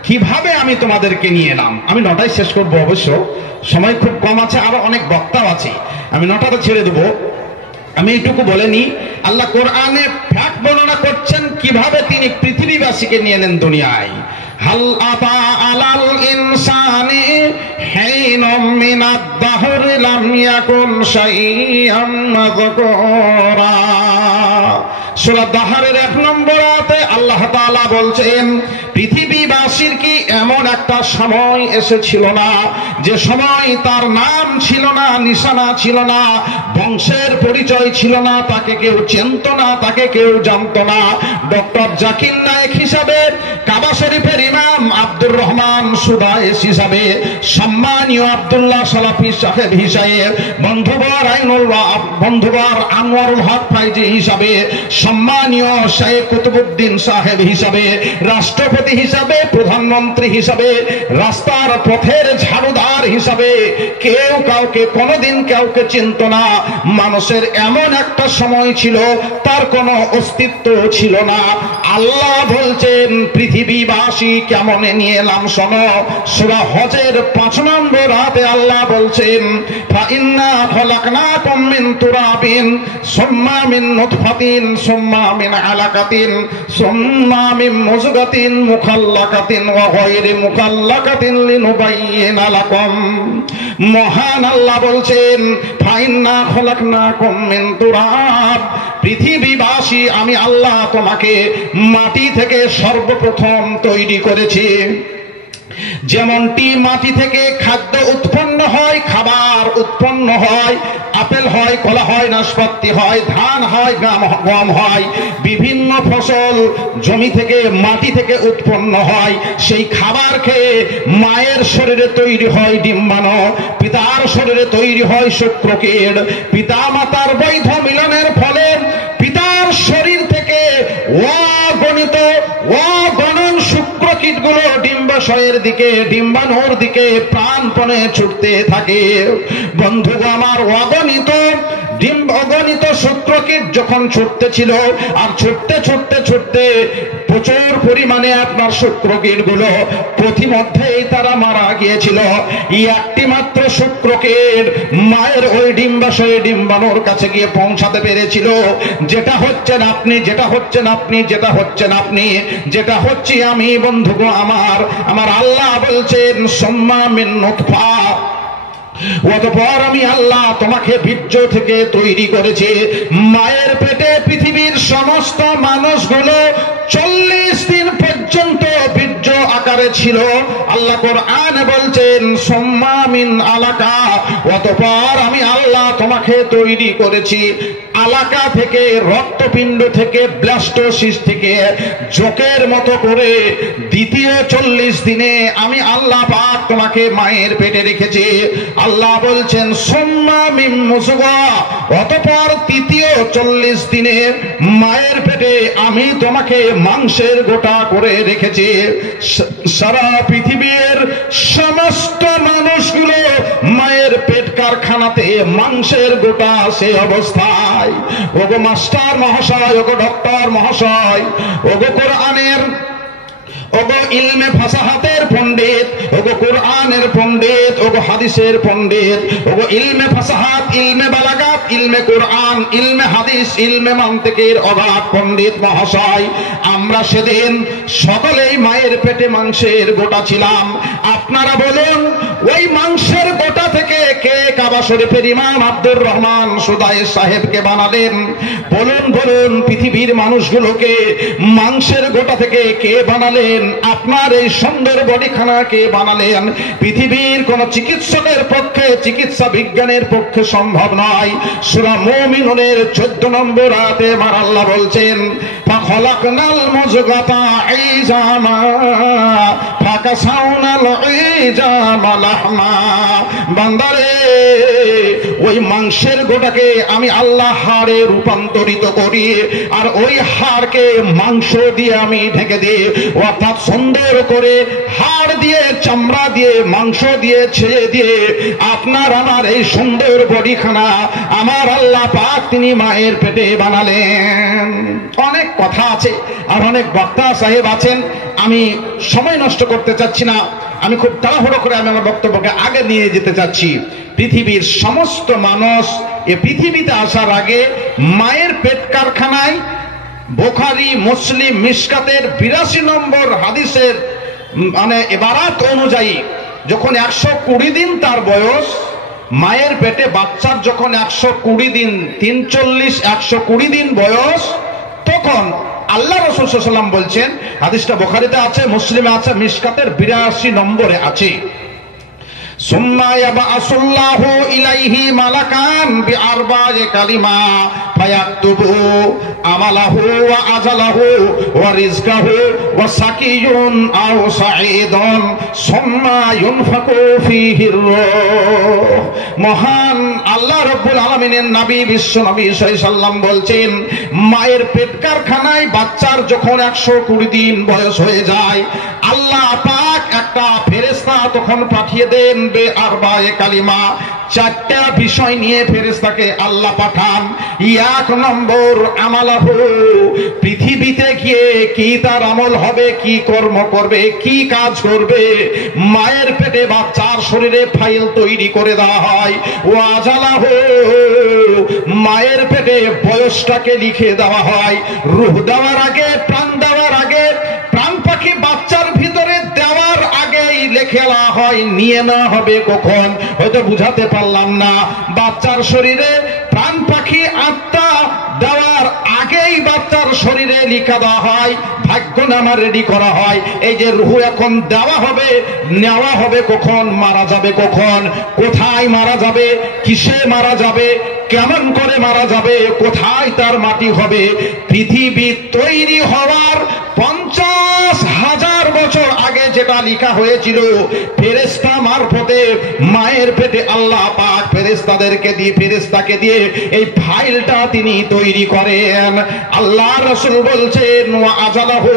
কিভাবে আমি তোমাদেরকে নিয়ে এলাম। আমি 9টায় শেষ করবো, অবশ্য সময় খুব কম আছে, আরো অনেক বক্তাও আছে, আমি 9টাতে ছেড়ে দেবো। আমি এইটুকু বলে নি, আল্লাহ কোরআনে ফ্যাক্ট বর্ণনা করছেন কিভাবে তিনি পৃথিবীবাসীকে নিয়ে এলেন দুনিয়ায়। হাল আতা আলাল ইনসানি হিনুম মিনাদ দাহরি লাম ইয়াকুন শাইআম মাযকুরা। সূরা দাহরের 1 নম্বর আয়াতে আল্লাহ তাআলা বলছেন পৃথিবীবাসীর কি এমন একটা সময় এসেছিল না যে সময় তার নাম ছিল না, নিশানা ছিল না, বংশের পরিচয় ছিল না, তাকে কেউ চিনত না, তাকে কেউ জানত না। ডক্টর জাকির নায়েক হিসাবে, কাবা শরীফের ইমাম আব্দুর রহমান সুদাইস হিসাবে, সম্মানীয় আব্দুল্লাহ সালাফি সাহেব হিসাবে, বন্ধুবর আনোয়ারুল হক ফাইজি হিসাবে, সম্মানীয় শেখ কুতুবউদ্দিন সাহেব হিসাবে, রাষ্ট্রপতি হিসাবে, প্রধানমন্ত্রী হিসাবে, রাস্তার পথের ঝাড়ুদার হিসাবে কেউ কাউকে কোনোদিন কাউকে চিনত না। মানুষের এমন একটা সময় ছিল তার কোনো অস্তিত্ব ছিল না। আল্লাহ বলছেন পৃথিবীবাসী কেমন নিয়ে এলাম শোনো। সূরা হজের 5 নম্বর আয়াতে আল্লাহ বলছেন ফাইন্না খলাকনাকুম মিন তুরাবিন সুম্মা মিন নুতফাতিন সুম্মা মিন আলাকাতিন সুম্মা মিন মুযগাতিন মুখাল্লাকাতিন ওয়া গায়রি মুখাল্লাকাতিন লিনুবাইয়িনা লাকুম। মহান আল্লাহ বলছেন ফাইন্না খলাকনাকুম মিন তুরাব, পৃথিবীবাসী আমি আল্লাহ তোমাকে মাটি থেকে সর্বপ্রথম তৈরি করেছি। যেমনটি মাটি থেকে খাদ্য উৎপন্ন হয়, খাবার উৎপন্ন হয়, আপেল হয়, কলা হয়, নাশপাতি হয়, ধান হয়, গম হয়, বিভিন্ন ফসল জমি থেকে মাটি থেকে উৎপন্ন হয়। সেই খাবার খেয়ে মায়ের শরীরে তৈরি হয় ডিম্বাণু, পিতার শরীরে তৈরি হয় শুক্রকীট। পিতা মাতার বৈধ মিলনের ফলে পিতার শরীর থেকে অগণন শুক্রকীটগুলো ডিম্বাশয়ের দিকে, ডিম্বাণুর দিকে প্রাণপণে ছুটতে থাকে। বন্ধু আমার, অগণিত শুক্রকীট যখন ছুটতে ছিল, আর ছুটতে ছুটতে ছুটতে প্রচুর পরিমাণে আপনার শুক্রকীট গুলো পথিমধ্যেই তারা মারা গিয়েছিল। একটি মাত্র শুক্রকীট মায়ের ওই ডিম্বাশয়ে ডিম্বাণুর কাছে গিয়ে পৌঁছাতে পেরেছিল। যেটা হচ্ছেন আপনি, যেটা হচ্ছেন আপনি, যেটা হচ্ছেন আপনি, যেটা হচ্ছি আমি। বন্ধুগণ আমার আল্লাহ বলছেন সুম্মা মিন নুতফা, অতঃপর আমি আল্লাহ তোমাকে বীর্য থেকে তৈরি করেছি। মায়ের পেটে পৃথিবীর সমস্ত মানুষগুলো 40 দিন পর্যন্ত বীর্য আকারে ছিল। আল্লাহ কোরআনে বলছেন সুম্মা মিন আলাকা, অতঃপর আমি আল্লাহ তোমাকে তৈরি করেছি আলাকা থেকে, রক্তপিণ্ড থেকে, ব্লাস্টোসিস থেকে, জোকের মতো করে। দ্বিতীয় 40 দিনে আমি আল্লাহ পাক তোমাকে মায়ের পেটে রেখেছি। আল্লাহ বলছেন সুম্মা মিন মুযগা, অতঃপর তৃতীয় 40 দিনে মায়ের পেটে আমি তোমাকে মাংসের গোটা করে রেখেছি। সারা পৃথিবীর সমস্ত মানুষগুলো মায়ের পেট কারখানাতে মাংসের গোটা সে অবস্থায়। ওগো মাস্টার মহাশয়, ওগো ডক্টর মহাশয়, ওগো কোরআনের, ওগো ইলমে ফাসাহাতের পণ্ডিত, ওগো কোরআনের পণ্ডিত, ওগো হাদিসের পণ্ডিত, ওগো ইলমে ফাসাহাত, ইলমে বালাগাত, ইলমে কোরআন, ইলমে হাদিস, ইলমে মান্তিকের অগাধ পণ্ডিত মহাশয়, আমরা সেদিন সকলেই মায়ের পেটে মাংসের গোটা ছিলাম। আপনারা বলুন ওই মাংসের গোটা থেকে কে কাবা শরীফের ইমাম আব্দুর রহমান সুদাইস সাহেবকে বানালেন? বলুন বলুন, পৃথিবীর মানুষগুলোকে মাংসের গোটা থেকে কে বানালেন? আপনার এই সুন্দর বডিখানা কে বানালেন? পৃথিবীর কোন চিকিৎসকের পক্ষে, চিকিৎসা বিজ্ঞানের পক্ষে সম্ভব নয়। সূরা মুমিনুনের 14 নম্বর আয়াতে আমার আল্লাহ বলছেন খলাকনাল মুযগাতা ইজামা ফাকাসাউনাল ইজামা লাহমা। বান্দারে, ওই মাংসের গোটাকে আমি আল্লাহ হাড়ে রূপান্তরিত করি, আর ওই হাড়কে মাংস দিয়ে আমি ঢেকে দিই, অর্থাৎ সুন্দর করে হাড় দিয়ে, চামড়া দিয়ে, মাংস দিয়ে, ছেড়ে দিয়ে আপনার আমার এই সুন্দর বডিখানা আমার আল্লাহ পাক তিনি মায়ের পেটে বানালেন। অনেক কথা আছে আর অনেক বক্তা সাহেব আছেন, আমি সময় নষ্ট করতে চাচ্ছি না, আমি খুব তাড়াহুড়ো করে আমি আমার বক্তব্যকে আগে নিয়ে যেতে চাচ্ছি। পৃথিবীর সমস্ত মানুষ এ পৃথিবীতে আসার আগে মায়ের পেট কারখানায় বুখারী, মুসলিম, মিশকাতের 82 নম্বর হাদিসের মানে ইবারাত অনুযায়ী যখন 120 দিন তার বয়স, মায়ের পেটে বাচ্চার যখন 120 দিন, 120 দিন বয়স, তখন আল্লাহ রাসূল সাল্লাল্লাহু আলাইহি ওয়াসাল্লাম বলছেন, হাদিসটা বুখারীতে আছে, মুসলিমে আছে, মিশকাতের 82 নম্বরে আছে, সুম্মা ইয়াবআসুল্লাহু ইলাইহি মালাকান বিআরবা'i কালিমা ফায়াকতুবু আমালাহু ওয়া আজালাহু ওয়া রিজকাহু ওয়া সাকিয়ুন আও সাঈদুন সুম্মা ইউনফাকু ফীহির রূহ। মহান আল্লাহ রাব্বুল আলামিনের নবী বিশ্ব নবী সাল্লাল্লাহু আলাইহি সাল্লাম বলছেন, মায়ের পেট কারখানায় বাচ্চার যখন 120 দিন বয়স হয়ে যায়, আল্লাহ পাক একটা ফেরেশতা তখন পাঠিয়ে দেন বিআরবা'i কালিমা, 4টা বিষয় নিয়ে ফেরেশতাকে আল্লাহ পাঠান। 1 নম্বর আমালাহু, পৃথিবীতে গিয়ে কি তার আমল হবে, কি কর্ম করবে, কি কাজ করবে, মায়ের পেটে বাচ্চার শরীরে ফাইল তৈরি করে দেওয়া হয়। ওয়া আজালাহু, মায়ের পেটে বয়সটাকে লিখে দেওয়া হয়। রূহ দেওয়ার আগে, প্রাণ দেওয়ার আগে, প্রাণ পাখি বাচ্চার ভিতরে দেওয়ার আগেই লিখে দেওয়া হয় নিয়ে না হবে কখন, হয়তো বুঝাতে পারলাম না। বাচ্চার শরীরে প্রাণ পাখি আত্মা দেওয়ার আগেই বাচ্চার শরীরে লিখা দেওয়া হয়, ভাগ্যনামা রেডি করা হয়। এই যে রূহ এখন দেওয়া হবে, নেওয়া হবে কখন, মারা যাবে কখন, কোথায় মারা যাবে, কিসে মারা যাবে, কেমন করে মারা যাবে, কোথায় তার মাটি হবে। পৃথিবী তৈরি হওয়ার 50,000 বছর আগে যেটা লেখা হয়েছিল ফেরেশতা মারফতে মায়ের পেটে আল্লাহ পাক ফেরেশতাদেরকে দিয়ে, ফেরেশতাকে দিয়ে এই ফাইলটা তিনি তৈরি করেন। আল্লাহ রাসূল বলছেন, ওয়া আজালাহু,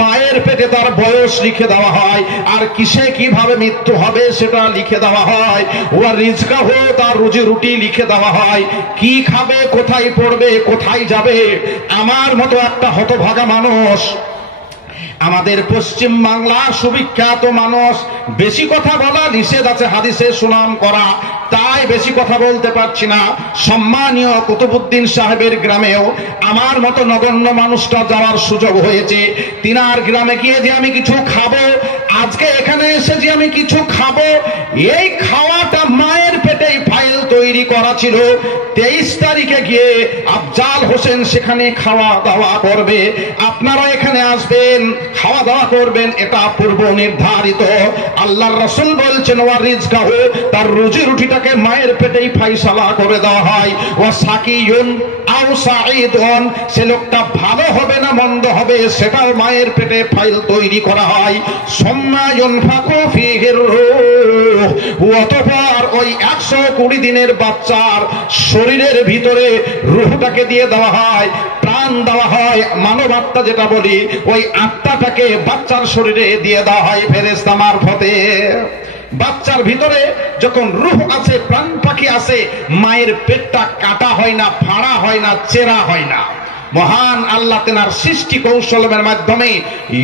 মায়ের পেটে তার বয়স লিখে দেওয়া হয়, আর কিসে কিভাবে মৃত্যু হবে সেটা লিখে দেওয়া হয়। ওয়া রিজকাহু, তার রুজি রুটি লিখে দেওয়া হয়, কি খাবে, কোথায় পড়বে, কোথায় যাবে। আমার মতো একটা হতভাগা মানুষ, আমাদের পশ্চিম বাংলার সুবিখ্যাত মানুষ, বেশি কথা বলা নিষেধ আছে, হাদিসে সুনাম করা, তাই বেশি কথা বলতে পারছি না। সম্মানীয় কুতুবউদ্দিন সাহেবের গ্রামেও আমার মতো নগণ্য মানুষটা যাওয়ার সুযোগ হয়েছে। তিনার গ্রামে গিয়ে যে আমি কিছু খাবো, আজকে এখানে এসে যে আমি কিছু খাবো, এই খাওয়াটা মায়ের পেটেই ফাইল তৈরি করা ছিল। 23 তারিখে গিয়ে আফজাল হোসেন সেখানে খাওয়া দাওয়া করবে, আপনারা এখানে আসবেন, খাওয়া দাওয়া করবেন, এটা পূর্ব নির্ধারিত। আল্লাহর রাসূল বলছেন, ওয়া রিজকাহু, তার রুজি রুটিটাকে মায়ের পেটেই ফাইসালা করে দেওয়া হয়। ওয়া সাকিয়ুন আও সাঈদুন, সে লোকটা ভালো হবে না মন্দ হবে সেটাও মায়ের পেটে ফাইল তৈরি করা হয়। সুম্মা ইউনফাকু ফীহির রূহ, অতঃপর ওই 120 দিনের বাচ্চার শরীরের ভিতরে রূহটাকে দিয়ে দেওয়া হয়, প্রাণ দেওয়া হয়, মানব আত্মা যেটা বলি, ওই আত্মাটাকে বাচ্চার শরীরে দিয়ে দেওয়া হয় ফেরেশতা মারফতে। বাচ্চার ভিতরে যখন রূহ আছে, প্রাণ পাখি আছে, মায়ের পেটটা কাটা হয় না, ফাড়া হয় না, চেরা হয় না। মহান আল্লাহ তেনার সৃষ্টি কৌশলের মাধ্যমে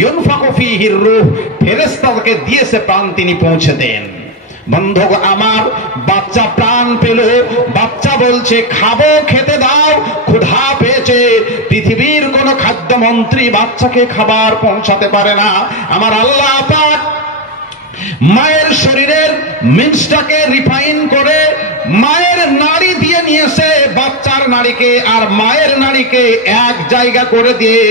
ইউনফাকু ফীহির রূহ, ফেরেশতাকে দিয়েছে প্রাণ, তিনি পৌঁছে দেন। বন্ধু আমার, বাচ্চা প্রাণ পেল, বাচ্চা বলছে খাবো, খেতে দাও, ক্ষুধা পেয়েছে। পৃথিবীর কোন খাদ্যমন্ত্রী বাচ্চাকে খাবার পৌঁছাতে পারে না। আমার আল্লাহ পাক মায়ের শরীরের মিন্সটাকে রিফাইন করে মায়ের নাড়ি দিয়ে নিয়েছে বাচ্চার নাড়িকে, আর মায়ের নাড়িকে এক জায়গা করে দিয়ে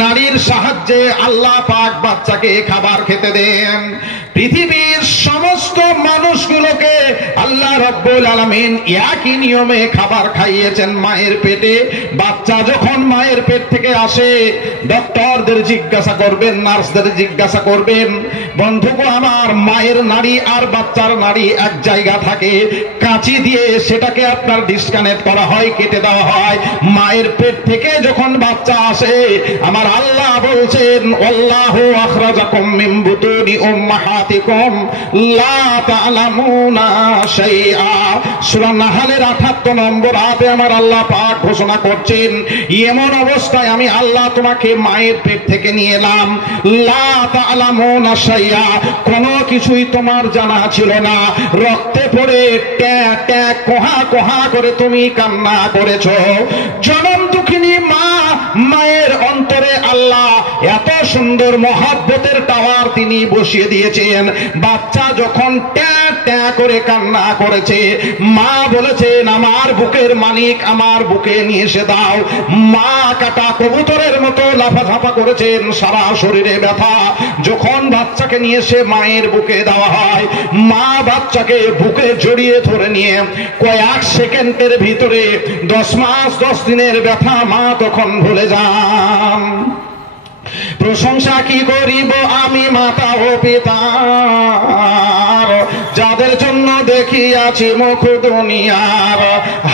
নাড়ির সাহায্যে আল্লাহ পাক বাচ্চাকে খাবার খেতে দেন। পৃথিবীর সমস্ত মানুষগুলোকে আল্লাহ রাব্বুল আলামিন একই নিয়মে খাবার খাইয়েছেন মায়ের পেটে। বাচ্চা যখন মায়ের পেট থেকে আসে, ডক্টরদের জিজ্ঞাসা করবেন, নার্সদের জিজ্ঞাসা করবেন, বন্ধুগো আমার, মায়ের নাড়ি আর বাচ্চার নাড়ি এক জায়গা থাকে, কাঁচি দিয়ে সেটাকে আপনার ডিসকানেক্ট করা হয়, কেটে দেওয়া হয়। মায়ের পেট থেকে যখন বাচ্চা আসে, আমার আল্লাহ বলছেন, আল্লাহু আখরাজাকুম মিন বুতুনি উম্মাহাতিকুম লা তা'লামুনা শাইআ। সূরা নাহলের ৭৮ নম্বর আয়াতে আমার আল্লাহ পাক ঘোষণা করছেন, এমন অবস্থায় আমি আল্লাহ তোমাকে মায়ের পেট থেকে নিয়ে এলাম, লা তা'লামুনা শাইআ, কোনো কিছুই তোমার জানা ছিল না। রক্তে পড়ে ট্যা ট্যা কোহা কোহা করে তুমি কান্না করেছো। জনম দুঃখিনী মা, মায়ের অন্তরে আল্লাহ এত সুন্দর মহাব্বতের টাওয়ার তিনি বসিয়ে দিয়েছেন। বাচ্চা যখন ট্যা ট্যা করে কান্না করেছে, মা বলেছেন, আমার বুকের মালিক, আমার বুকে নিয়ে এসে দাও। মা কাটা কবুতরের মতো লাফাঝাপা করেছেন, সারা শরীরে ব্যথা। যখন বাচ্চাকে নিয়ে এসে মায়ের বুকে দেওয়া হয়, মা বাচ্চাকে বুকে জড়িয়ে ধরে নিয়ে কয়েক সেকেন্ডের ভিতরে 10 মাস 10 দিনের ব্যথা মা তখন ভুলে যান। প্রশংসা কি করিব আমি মাতা ও পিতার, যাদের জন্য দেখিয়াছি মুখ দুনিয়ার।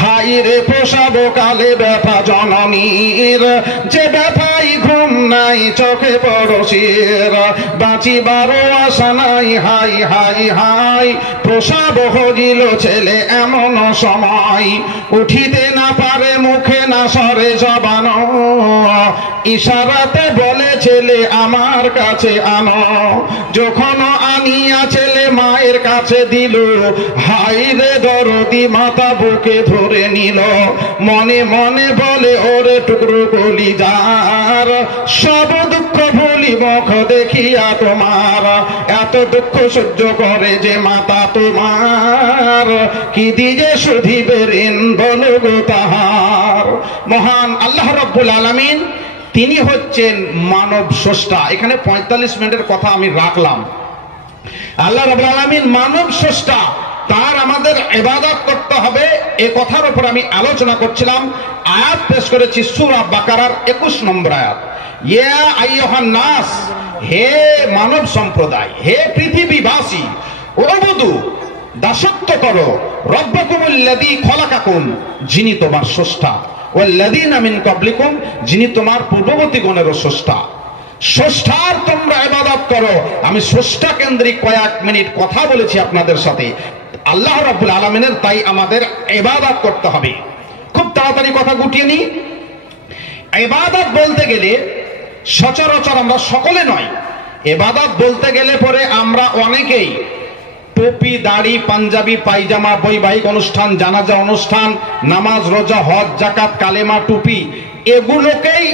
হাই রে প্রসব কালে ব্যথা জননীর, যে ব্যথাই ঘুম নাই চোখে পড়শির, বাঁচিবার আশা নাই। হাই হাই হাই প্রসব হইল ছেলে এমন সময়, উঠিতে না পারে মুখে না সরে জবান, ইশারাতে বলে ছেলে আমার কাছে আনো। যখন আনিয়া ছেলে মায়ের কাছে দিল, হাই রে দরদি মাতা বুকে ধরে নিল। মনে মনে বলে, ওরে টুকরো কলিজার, সব দুঃখ ভুলি মুখ দেখিয়া তোমার। এত দুঃখ সহ্য করে যে মাতা তোমার, কি দিয়ে শুধিবে ঋণ বলো গো তাহার। মহান আল্লাহ রাব্বুল আলামিন তিনি হচ্ছেন মানব স্রষ্টা। এখানে 45 মিনিটের কথা আমি রাখলাম। আল্লাহ রাব্বুল আলামিন মানব স্রষ্টা, তার আমাদের ইবাদত করতে হবে, এই কথার উপর আমি আলোচনা করছিলাম। আয়াত পেশ করেছি সূরা বাকারার 21 নম্বর আয়াত। ইয়া আইয়ুহান নাস, হে মানব সম্প্রদায়, হে পৃথিবীবাসী, উবুদু, দাসত্ব করো, রব্বাকুমুল্লাযী খলাকাকুম, যিনি তোমার স্রষ্টা, ওয়াল্লাযীনা মিন ক্বাবলিকুম, যিনি তোমার পূর্ববর্তী গণেরও স্রষ্টা। স্রষ্টার তোমরা ইবাদত করো। আমি স্রষ্টা কেন্দ্রিক কয়েক মিনিট কথা বলেছি আপনাদের সাথে। আল্লাহ রাব্বুল আলামিনের তাই আমাদের ইবাদত করতে হবে। খুব তাড়াতাড়ি কথা গুটিয়ে নিই। ইবাদত বলতে গেলে সচরাচর আমরা সকলে নয়, ইবাদত বলতে গেলে পরে আমরা অনেকেই টুপি, দাড়ি, পাঞ্জাবি, পায়জামা, বৈবাহিক অনুষ্ঠান, জানাজা অনুষ্ঠান, নামাজ, রোজা, হজ, যাকাত, কালেমা, টুপি, এগুলোকেই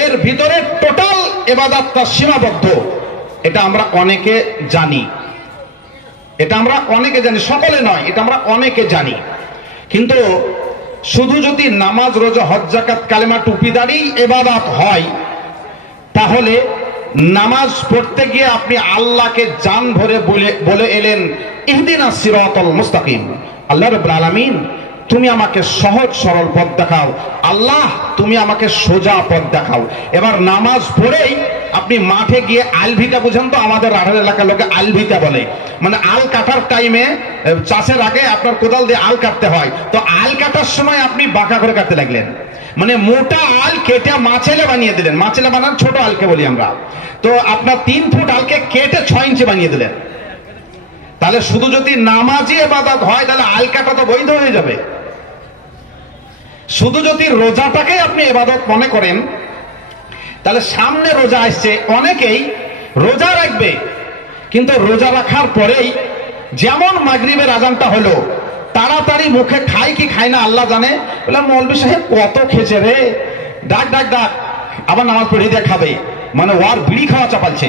এর ভিতরে টোটাল ইবাদতটা সীমাবদ্ধ। এটা আমরা অনেকে জানি, এটা আমরা অনেকে জানি, সকলে নয়, এটা আমরা অনেকে জানি। কিন্তু শুধু যদি নামাজ, রোজা, হজ, যাকাত, কালেমা, টুপি, দাড়ি ইবাদত হয়, তাহলে নামাজ পড়তে গিয়ে আপনি আল্লাহকে জান ভরে বলে এলেন, ইহদিনাস সিরাতাল মুস্তাকিম, আল্লাহ রাব্বুল আলামিন তুমি আমাকে সহজ সরল পথ দেখাও, আল্লাহ তুমি আমাকে সোজা পথ দেখাও। এবার নামাজ পড়েই আপনি মাঠে গিয়ে আলভিটা, বুঝেন তো, আমাদের রাঢ়ার এলাকার লোকে আলভিটা বলে, মানে আল কাটার টাইমে, চাষের আগে আপনার কোদাল দিয়ে আল কাটতে হয়, তো আল কাটার সময় আপনি বাঁকা করে কাটতে লাগলেন, মানে মোটা আল কেটে মাছেলে বানিয়ে দিলেন। মাছেলে বানান ছোট আলকে বলি আমরা। তো আপনার 3 ফুট আলকে কেটে 6 ইঞ্চি বানিয়ে দিলেন। তাহলে শুধু যদি নামাজি ইবাদত হয়, তাহলে আল কাটা তো বৈধ হয়ে যাবে। শুধু যদি রোজাটাকে আপনি ইবাদত মনে করেন, তাহলে সামনে রোজা আসছে, অনেকেই রোজা রাখবে, কিন্তু রোজা রাখার পরেই যেমন মাগরিবের আজানটা হলো, তাড়াতাড়ি মুখে খায় কি খায় না আল্লাহ জানে, বলে মৌলভী সাহেব কত খেয়েছে রে, ডাক ডাক ডাক, আবার নামাজ পড়িয়ে দিয়ে খাবে, মানে ওর বিড়ি খাওয়া চাপালছে।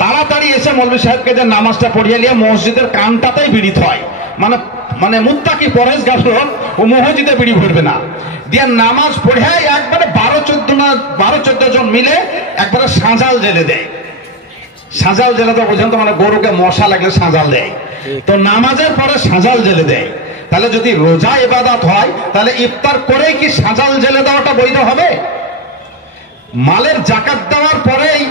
তাড়াতাড়ি এসে মৌলভী সাহেবকে যে নামাজটা পড়িয়ে নিয়ে মসজিদের কানটাতেই বিড়ি হয়, মানে মানে মুত্তাকি পরেশগার ও মসজিদে বিড়ি ভরবে না, দিয়ে নামাজ পড়ে একবারে 12-14 জন মিলে একবারে সাঁজাল জেলে দেয়। সাজাল জেলে তো বোঝেন তো, মানে গরুকে মশা লাগলে সাজাল দেয়, তো নামাজের পরে সাজাল জেলে দেয়। তাহলে যদি রোজা ইবাদত হয়, তাহলে ইফতার করেই কি সাজাল জেলে দেওয়াটা বৈধ হবে? মালের জাকাত দেওয়ার পরেই,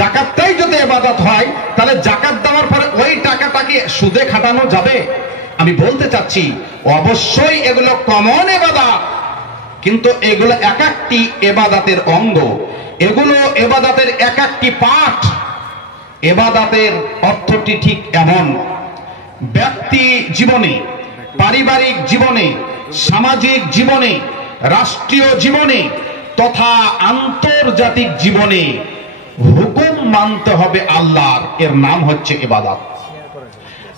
জাকাতটাই যদি ইবাদত হয়, তাহলে জাকাত দেওয়ার পরে ওই টাকাটা কি সুদে খাটানো যাবে? আমি বলতে চাচ্ছি অবশ্যই এগুলো কমন ইবাদত, কিন্তু এগুলো এক একটি ইবাদতের অঙ্গ, এগুলো ইবাদতের এক একটি পাঠ। ইবাদতের অর্থটি ঠিক এমন, ব্যক্তি জীবনে, পারিবারিক জীবনে, সামাজিক জীবনে, রাষ্ট্রীয় জীবনে তথা আন্তর্জাতিক জীবনে হুকুম মানতে হবে আল্লাহর, এর নাম হচ্ছে ইবাদত।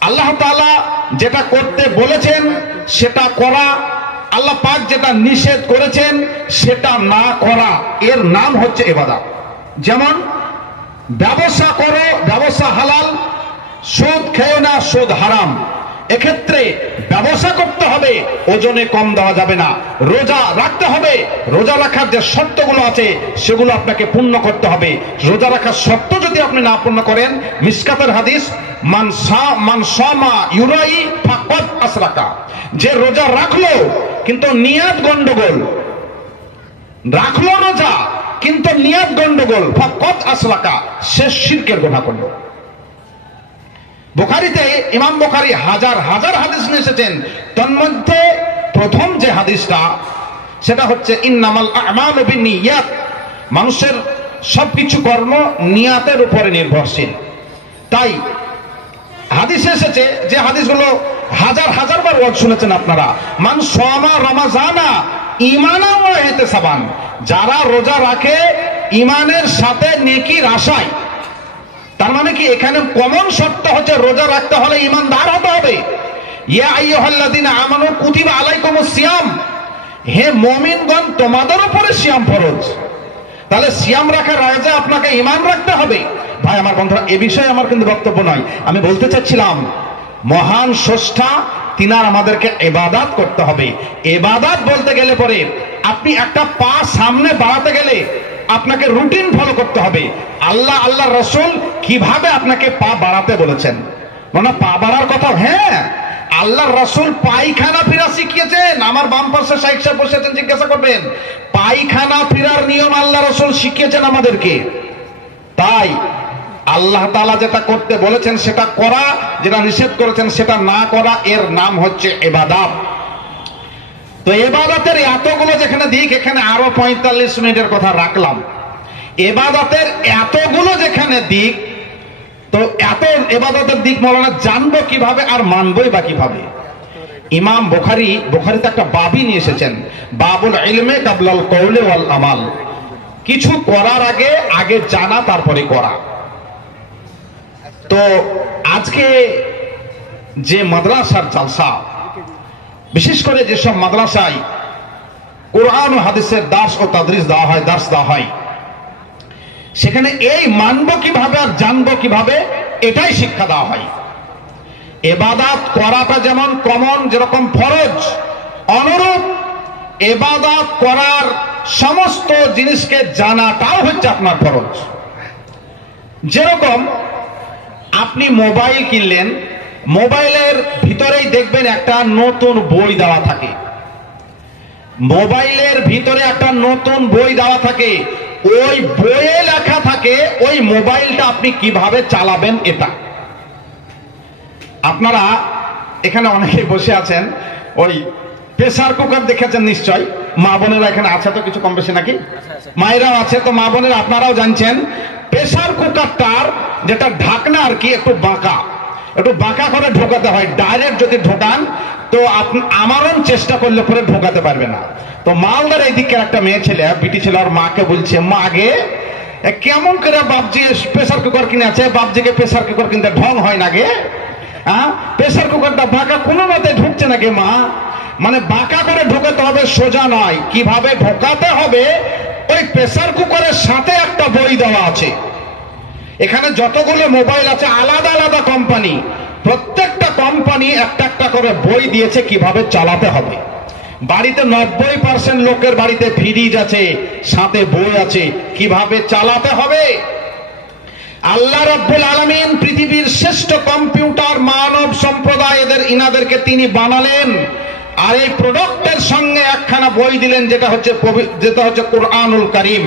আল্লাহ তাআলা যেটা করতে বলেছেন সেটা করা, আল্লাহ পাক যেটা নিষেধ করেছেন সেটা না করা, এর নাম হচ্ছে ইবাদত। যেমন ব্যবসা করো, ব্যবসা হালাল, সুদ খেও না, সুদ হারাম। এক্ষেত্রে ব্যবসা করতে হবে, ওজনে কম দেওয়া যাবে না। রোজা রাখতে হবে, রোজা রাখার যে শর্তগুলো আছে সেগুলো আপনাকে পূর্ণ করতে হবে। রোজা রাখার শর্ত যদি আপনি না পূর্ণ করেন, মিসকাতের হাদিস, মান সামা ইউরাই ফাকাদ আশরাকা, যে রোজা রাখলো কিন্তু নিয়াত গন্ডগোল, রাখলো রোজা কিন্তু নিয়াত গন্ডগোল, ফাকাদ আশরাকা, সে শিরকের গুনাহ করলো। বুখারীতে ইমাম বুখারী হাজার হাজার হাদিস নিয়ে এসেছেন, তন্মধ্যে প্রথম যে হাদিসটা সেটা হচ্ছে ইন্নামাল আমালু বিন্নিয়াত, মানুষের সবকিছু কর্ম নিয়াতের উপরে নির্ভরশীল। তাই হাদিসে এসেছে, যে হাদিসগুলো হাজার হাজার বার ওয়াজ শুনেছেন আপনারা, মান সামা রমাজানা ঈমানান ওয়া ইহতিসাবান, যারা রোজা রাখে ঈমানের সাথে নেকির আশায়। তার মানে কি এখানে কমন শর্ত হচ্ছে রোজা রাখতে হলে ঈমানদার হতে হবে। ইয়া আইয়ুহাল্লাযীনা আমানু কুতিবা আলাইকুমুস সিয়াম, হে মুমিনগণ তোমাদের উপরে সিয়াম ফরজ। তাহলে সিয়াম রাখার আগে আপনাকে ঈমান রাখতে হবে। ভাই আমার বন্ধুরা, এ বিষয়ে আমার কিন্তু বক্তব্য নয়, আমি বলতে চাচ্ছিলাম মহান স্রষ্টা তিনার আমাদেরকে ইবাদত করতে হবে। ইবাদত বলতে গেলে পরে আপনি একটা পা সামনে বাড়াতে গেলে আপনাকে রুটিন ফলো করতে হবে। আল্লাহ, আল্লাহ রাসূল কিভাবে আপনাকে পা বাড়াতে বলেছেন, মানে পা বাড়ার কথা। হ্যাঁ, আল্লাহ রাসূল পায়খানা ফিরা শিখিয়েছেন। আমার বাম পাশে শাইখ সাহেব বসে আছেন, জিজ্ঞাসা করবেন, পায়খানা ফিরার নিয়ম আল্লাহ রাসূল শিখিয়েছেন আমাদেরকে। তাই আল্লাহ তাআলা যেটা করতে বলেছেন সেটা করা, যেটা নিষেধ করেছেন সেটা না করা, এর নাম হচ্ছে ইবাদত। তো ইবাদতের এতগুলো যেখানে দিক, এখানে আরো 45 মিনিটের কথা রাখলাম। ইবাদতের এতগুলো যেখানে দিক, তো এত ইবাদতের দিক মৌলানা জানবো কিভাবে আর মানবই বা কিভাবে? ইমাম বুখারীতে একটা বাবই নিয়ে এসেছেন, বাবুল ইলমে কাবলাল কওলি ওয়াল আমাল, কিছু করার আগে আগে জানা তারপরে করা। তো আজকে যে মাদ্রাসার জালসা, বিশেষ করে যেসব মাদ্রাসায় কোরআন ও হাদিসের দার্স ও তাদরিস দেওয়া হয়, দার্স দেওয়া হয়, সেখানে এই মানবো কিভাবে আর জানবো কিভাবে, এটাই শিক্ষা দেওয়া হয়। ইবাদত করাটা যেমন কমন, যেরকম ফরজ, অনুরূপ ইবাদত করার সমস্ত জিনিসকে জানাটাও হচ্ছে আপনার ফরজ। যেরকম আপনি মোবাইল কিনলেন, মোবাইলের ভিতরেই দেখবেন একটা নতুন বই দেওয়া থাকে, মোবাইলের ভিতরে একটা নতুন বই দেওয়া থাকে, ওই বইয়ে লেখা থাকে ওই মোবাইলটা আপনি কিভাবে চালাবেন। এটা আপনারা এখানে অনেকে বসে আছেন, ওই প্রেসার কুকার দেখেছেন নিশ্চয়, মা বোনেরা এখানে আছে তো কিছু কম বেশি নাকি, মায়েরাও আছে, তো মা বোনেরা আপনারাও জানছেন প্রেসার কুকারটার যেটা ঢাকনা আর কি একটু বাঁকা করে ঢোকাতে হয়। ডাইরেক্ট যদি ঢোকান তো আমারও চেষ্টা করলে পরে ঢোকাতে পারবে না। তো মালদার এই দিকের একটা মেয়ে ছেলে, বিটি ছেলে, আর মাকে বলছে, মা আগে কেমন করে বাপজি প্রেসার কুকার কিনে আছে, বাপজিকে প্রেসার কুকার কিনতে ঢং হয় না গে, হ্যাঁ প্রেসার কুকারটা বাঁকা কোনো মতে ঢুকছে না গে মা, মানে বাঁকা করে ঢোকাতে হবে, সোজা নয়। কিভাবে ঢোকাতে হবে, ওই প্রেসার কুকারের সাথে একটা বই দেওয়া আছে। এখানে যতগুলো মোবাইল আছে আলাদা আলাদা কোম্পানি, প্রত্যেকটা কোম্পানি একটা একটা করে বই দিয়েছে কিভাবে চালাতে হবে। বাড়িতে 90% লোকের বাড়িতে ফ্রিজ আছে, সাথে বই আছে কিভাবে চালাতে হবে। আল্লাহ রাব্বুল আলামিন পৃথিবীর শ্রেষ্ঠ কম্পিউটার মানব সম্প্রদায় ইনাদেরকে তিনি বানালেন, আর এই প্রোডাক্টের সঙ্গে একখানা বই দিলেন, যেটা হচ্ছে কুরআনুল কারীম,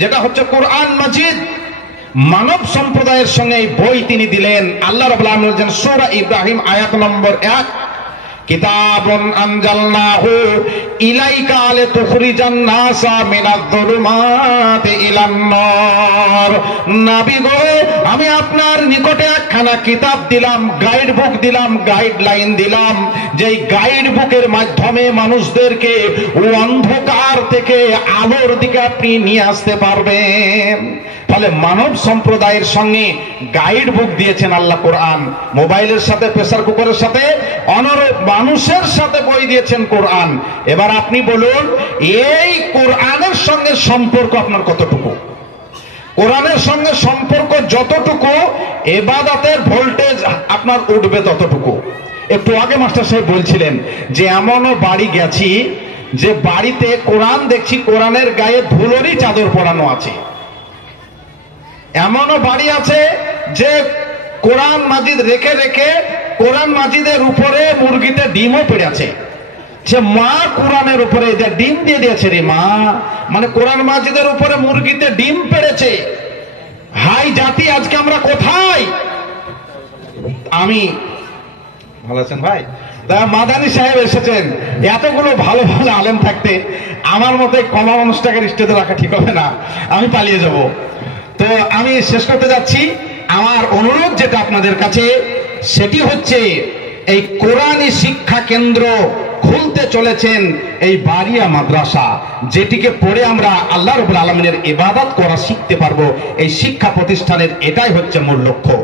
যেটা হচ্ছে কুরআন মাজিদ। মানব সম্প্রদায়ের সঙ্গে এই বই তিনি দিলেন। আল্লাহ রাব্বুল আলামিন বলেন সূরা ইব্রাহিম আয়াত নম্বর 1, কিতাবুন আনজালনাহু ইলাইকা লিতুখরিজান নাসা মিনাজ-যুলুমাতি ইলান-নূর। নবী গো, আমি আপনার নিকটে একখানা কিতাব দিলাম, গাইড বুক দিলাম, গাইডলাইন দিলাম, যেই গাইড বুকের মাধ্যমে মানুষদেরকে অন্ধকার থেকে আলোর দিকে আপনি নিয়ে আসতে পারবেন। ফলে মানব সম্প্রদায়ের সঙ্গে গাইড বুক দিয়েছেন আল্লাহ কোরআন। মোবাইলের সাথে, প্রেসার কুকারের সাথে, অনুরূপ মানুষের সাথে বই দিয়েছেন কোরআন। এবার আপনি বলুন, এই কোরআনের সঙ্গে সম্পর্ক আপনার কতটুকু? কোরআনের সঙ্গে সম্পর্ক যতটুকু, ইবাদতের ভোল্টেজ আপনার উঠবে ততটুকু। একটু আগে মাস্টার সাহেব বলছিলেন যে এমনও বাড়ি গেছি যে বাড়িতে কোরআন দেখছি কোরআনের গায়ে ধুলোরই চাদর পরানো আছে। এমনও বাড়ি আছে যে কোরআন মাজিদ রেখে রেখে কোরআন মাজিদের উপরে মুরগিতে ডিমও পেড়ে আছে। যে মা কোরআনের উপরে ডিম দিয়ে দিয়েছে রে মা, মানে কোরআন মাজিদের উপরে মুরগিতে ডিম পেড়েছে। হাই জাতি, আজকে আমরা কোথায়? আমি ভালো আছেন ভাই? তা মাদানী সাহেব এসেছেন, এতগুলো ভালো ভালো আলেম থাকতে আমার মতো কমা মানুষটাকে স্টেজে রাখা ঠিক হবে না, আমি পালিয়ে যাব। তো আমি শেষ করতে যাচ্ছি। আমার অনুরোধ যেটা আপনাদের কাছে, সেটি হচ্ছে এই কোরআনী শিক্ষা কেন্দ্র খুলতে চলেছেন এই বারিয়া মাদ্রাসা, যেটিকে পড়ে আমরা আল্লাহ রাব্বুল আলামিনের ইবাদত করা শিখতে পারবো। এই শিক্ষা প্রতিষ্ঠানের এটাই হচ্ছে মূল লক্ষ্য।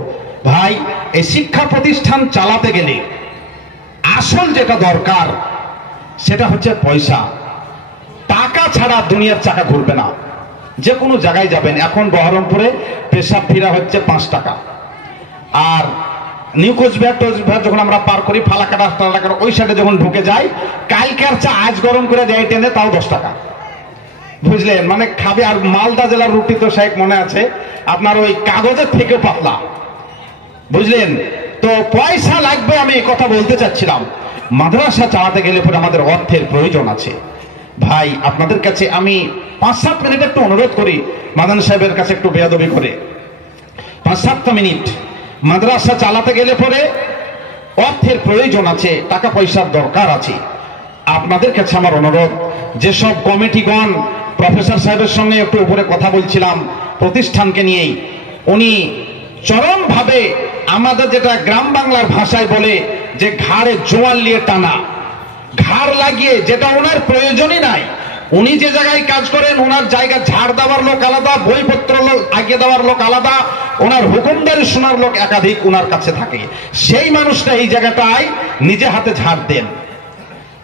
ভাই, এই শিক্ষা প্রতিষ্ঠান চালাতে গেলে আসল যেটা দরকার সেটা হচ্ছে পয়সা। টাকা ছাড়া দুনিয়ার চাকা ঘুরবে না। যে কোনো জায়গায় যাবেন, এখন বহরমপুরে পেশাব ফিরা হচ্ছে 5 টাকা, আর নিউ কোচবিহার যখন আমরা পার করি, ফালাকাটা ওই সাইডে যখন ঢুকে যাই, কালকের চা আজ গরম করে দেয় টেনে, তাও 10 টাকা। বুঝলেন, মানে খাবে। আর মালদা জেলার রুটি তো শেখ মনে আছে আপনার, ওই কাগজের থেকে পাতলা। বুঝলেন, তো পয়সা লাগবে। আমি এই কথা বলতে চাচ্ছিলাম, মাদ্রাসা চালাতে গেলে পরে আমাদের অর্থের প্রয়োজন আছে। ভাই, আপনাদের কাছে আমি 5-7 মিনিট একটু অনুরোধ করি, মাদান সাহেবের কাছে একটু বেয়াদবি করে 5-7 মিনিট। মাদ্রাসা চালাতে গেলে পরে অর্থের প্রয়োজন আছে, টাকা পয়সার দরকার আছে। আপনাদের কাছে আমার অনুরোধ, যেসব কমিটিগণ, প্রফেসর সাহেবের সঙ্গে একটু উপরে কথা বলছিলাম প্রতিষ্ঠানকে নিয়েই, উনি চরমভাবে আমাদের যেটা গ্রাম বাংলার ভাষায় বলে যে ঘাড়ে জোয়াল নিয়ে টানা, ঘাড় লাগিয়ে, যেটা ওনার প্রয়োজনই নাই। উনি যে জায়গায় কাজ করেন, ওনার জায়গা ঝাড় দেওয়ার লোক আলাদা, বইপত্র লোক আগিয়ে দেওয়ার লোক আলাদা, ওনার হুকুমদারি শোনার লোক একাধিক ওনার কাছে থাকে। সেই মানুষটা এই জায়গাটায় নিজে হাতে ঝাড় দেন।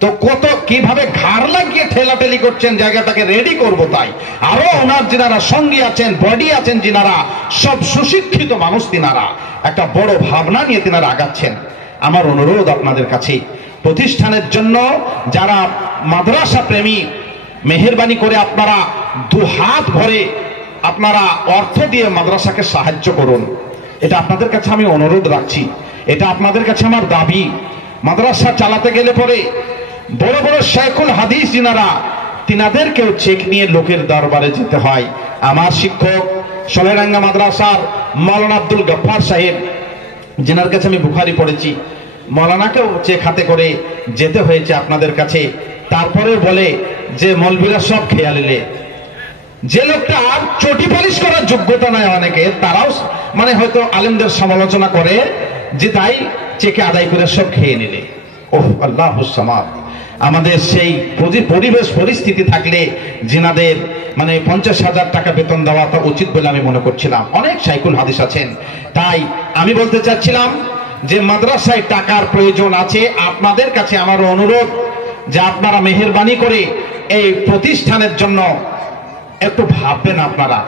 তো কত কিভাবে ঘাড় লাগিয়ে ঠেলাঠেলি করছেন জায়গাটাকে রেডি করব, তাই আরো ওনার যিনারা সঙ্গী আছেন, বডি আছেন, যিনারা সব সুশিক্ষিত মানুষ, তিনারা একটা বড় ভাবনা নিয়ে তিনারা আগাচ্ছেন। আমার অনুরোধ আপনাদের কাছে, প্রতিষ্ঠানের জন্য যারা মাদ্রাসা প্রেমী, মেহেরবানি করে আপনারা 2 হাত ভরে আপনারা অর্থ দিয়ে মাদ্রাসাকে সাহায্য করুন। এটা আপনাদের কাছে আমি অনুরোধ রাখছি, এটা আপনাদের কাছে আমার দাবি। মাদ্রাসা চালাতে গেলে পরে বড় বড় শেখুল হাদিস যিনারা, তিনাদেরকেও চেক নিয়ে লোকের দরবারে যেতে হয়। আমার শিক্ষক সোলেরাঙ্গা মাদ্রাসার মৌলানা আব্দুল গফফার সাহেব, যিনার কাছে আমি বুখারি পড়েছি, মৌলানাকেও চেক হাতে করে যেতে হয়েছে আপনাদের কাছে। তারপরে বলে যে মৌলবীরা সব খেয়া নিলে, যে লোকটা চটি পালিশ করার যোগ্যতা নাই অনেকে, তারাও মানে হয়তো আলেমদের সমালোচনা করে যে তাই চেকে আদায় করে সব খেয়ে নিলে। ওহ আল্লাহুস সামাদ। আমাদের সেই পরিবেশ পরিস্থিতি থাকলে জিনাদের মানে 50,000 টাকা বেতন দেওয়া তো উচিত বলে আমি মনে করছিলাম। অনেক শাইখুল হাদিস আছেন। তাই আমি বলতে চাচ্ছিলাম যে মাদ্রাসায় টাকার প্রয়োজন আছে। আপনাদের কাছে আমার অনুরোধ যে আপনারা মেহেরবানি করে এই প্রতিষ্ঠানের জন্য একটু ভাববেন। আপনারা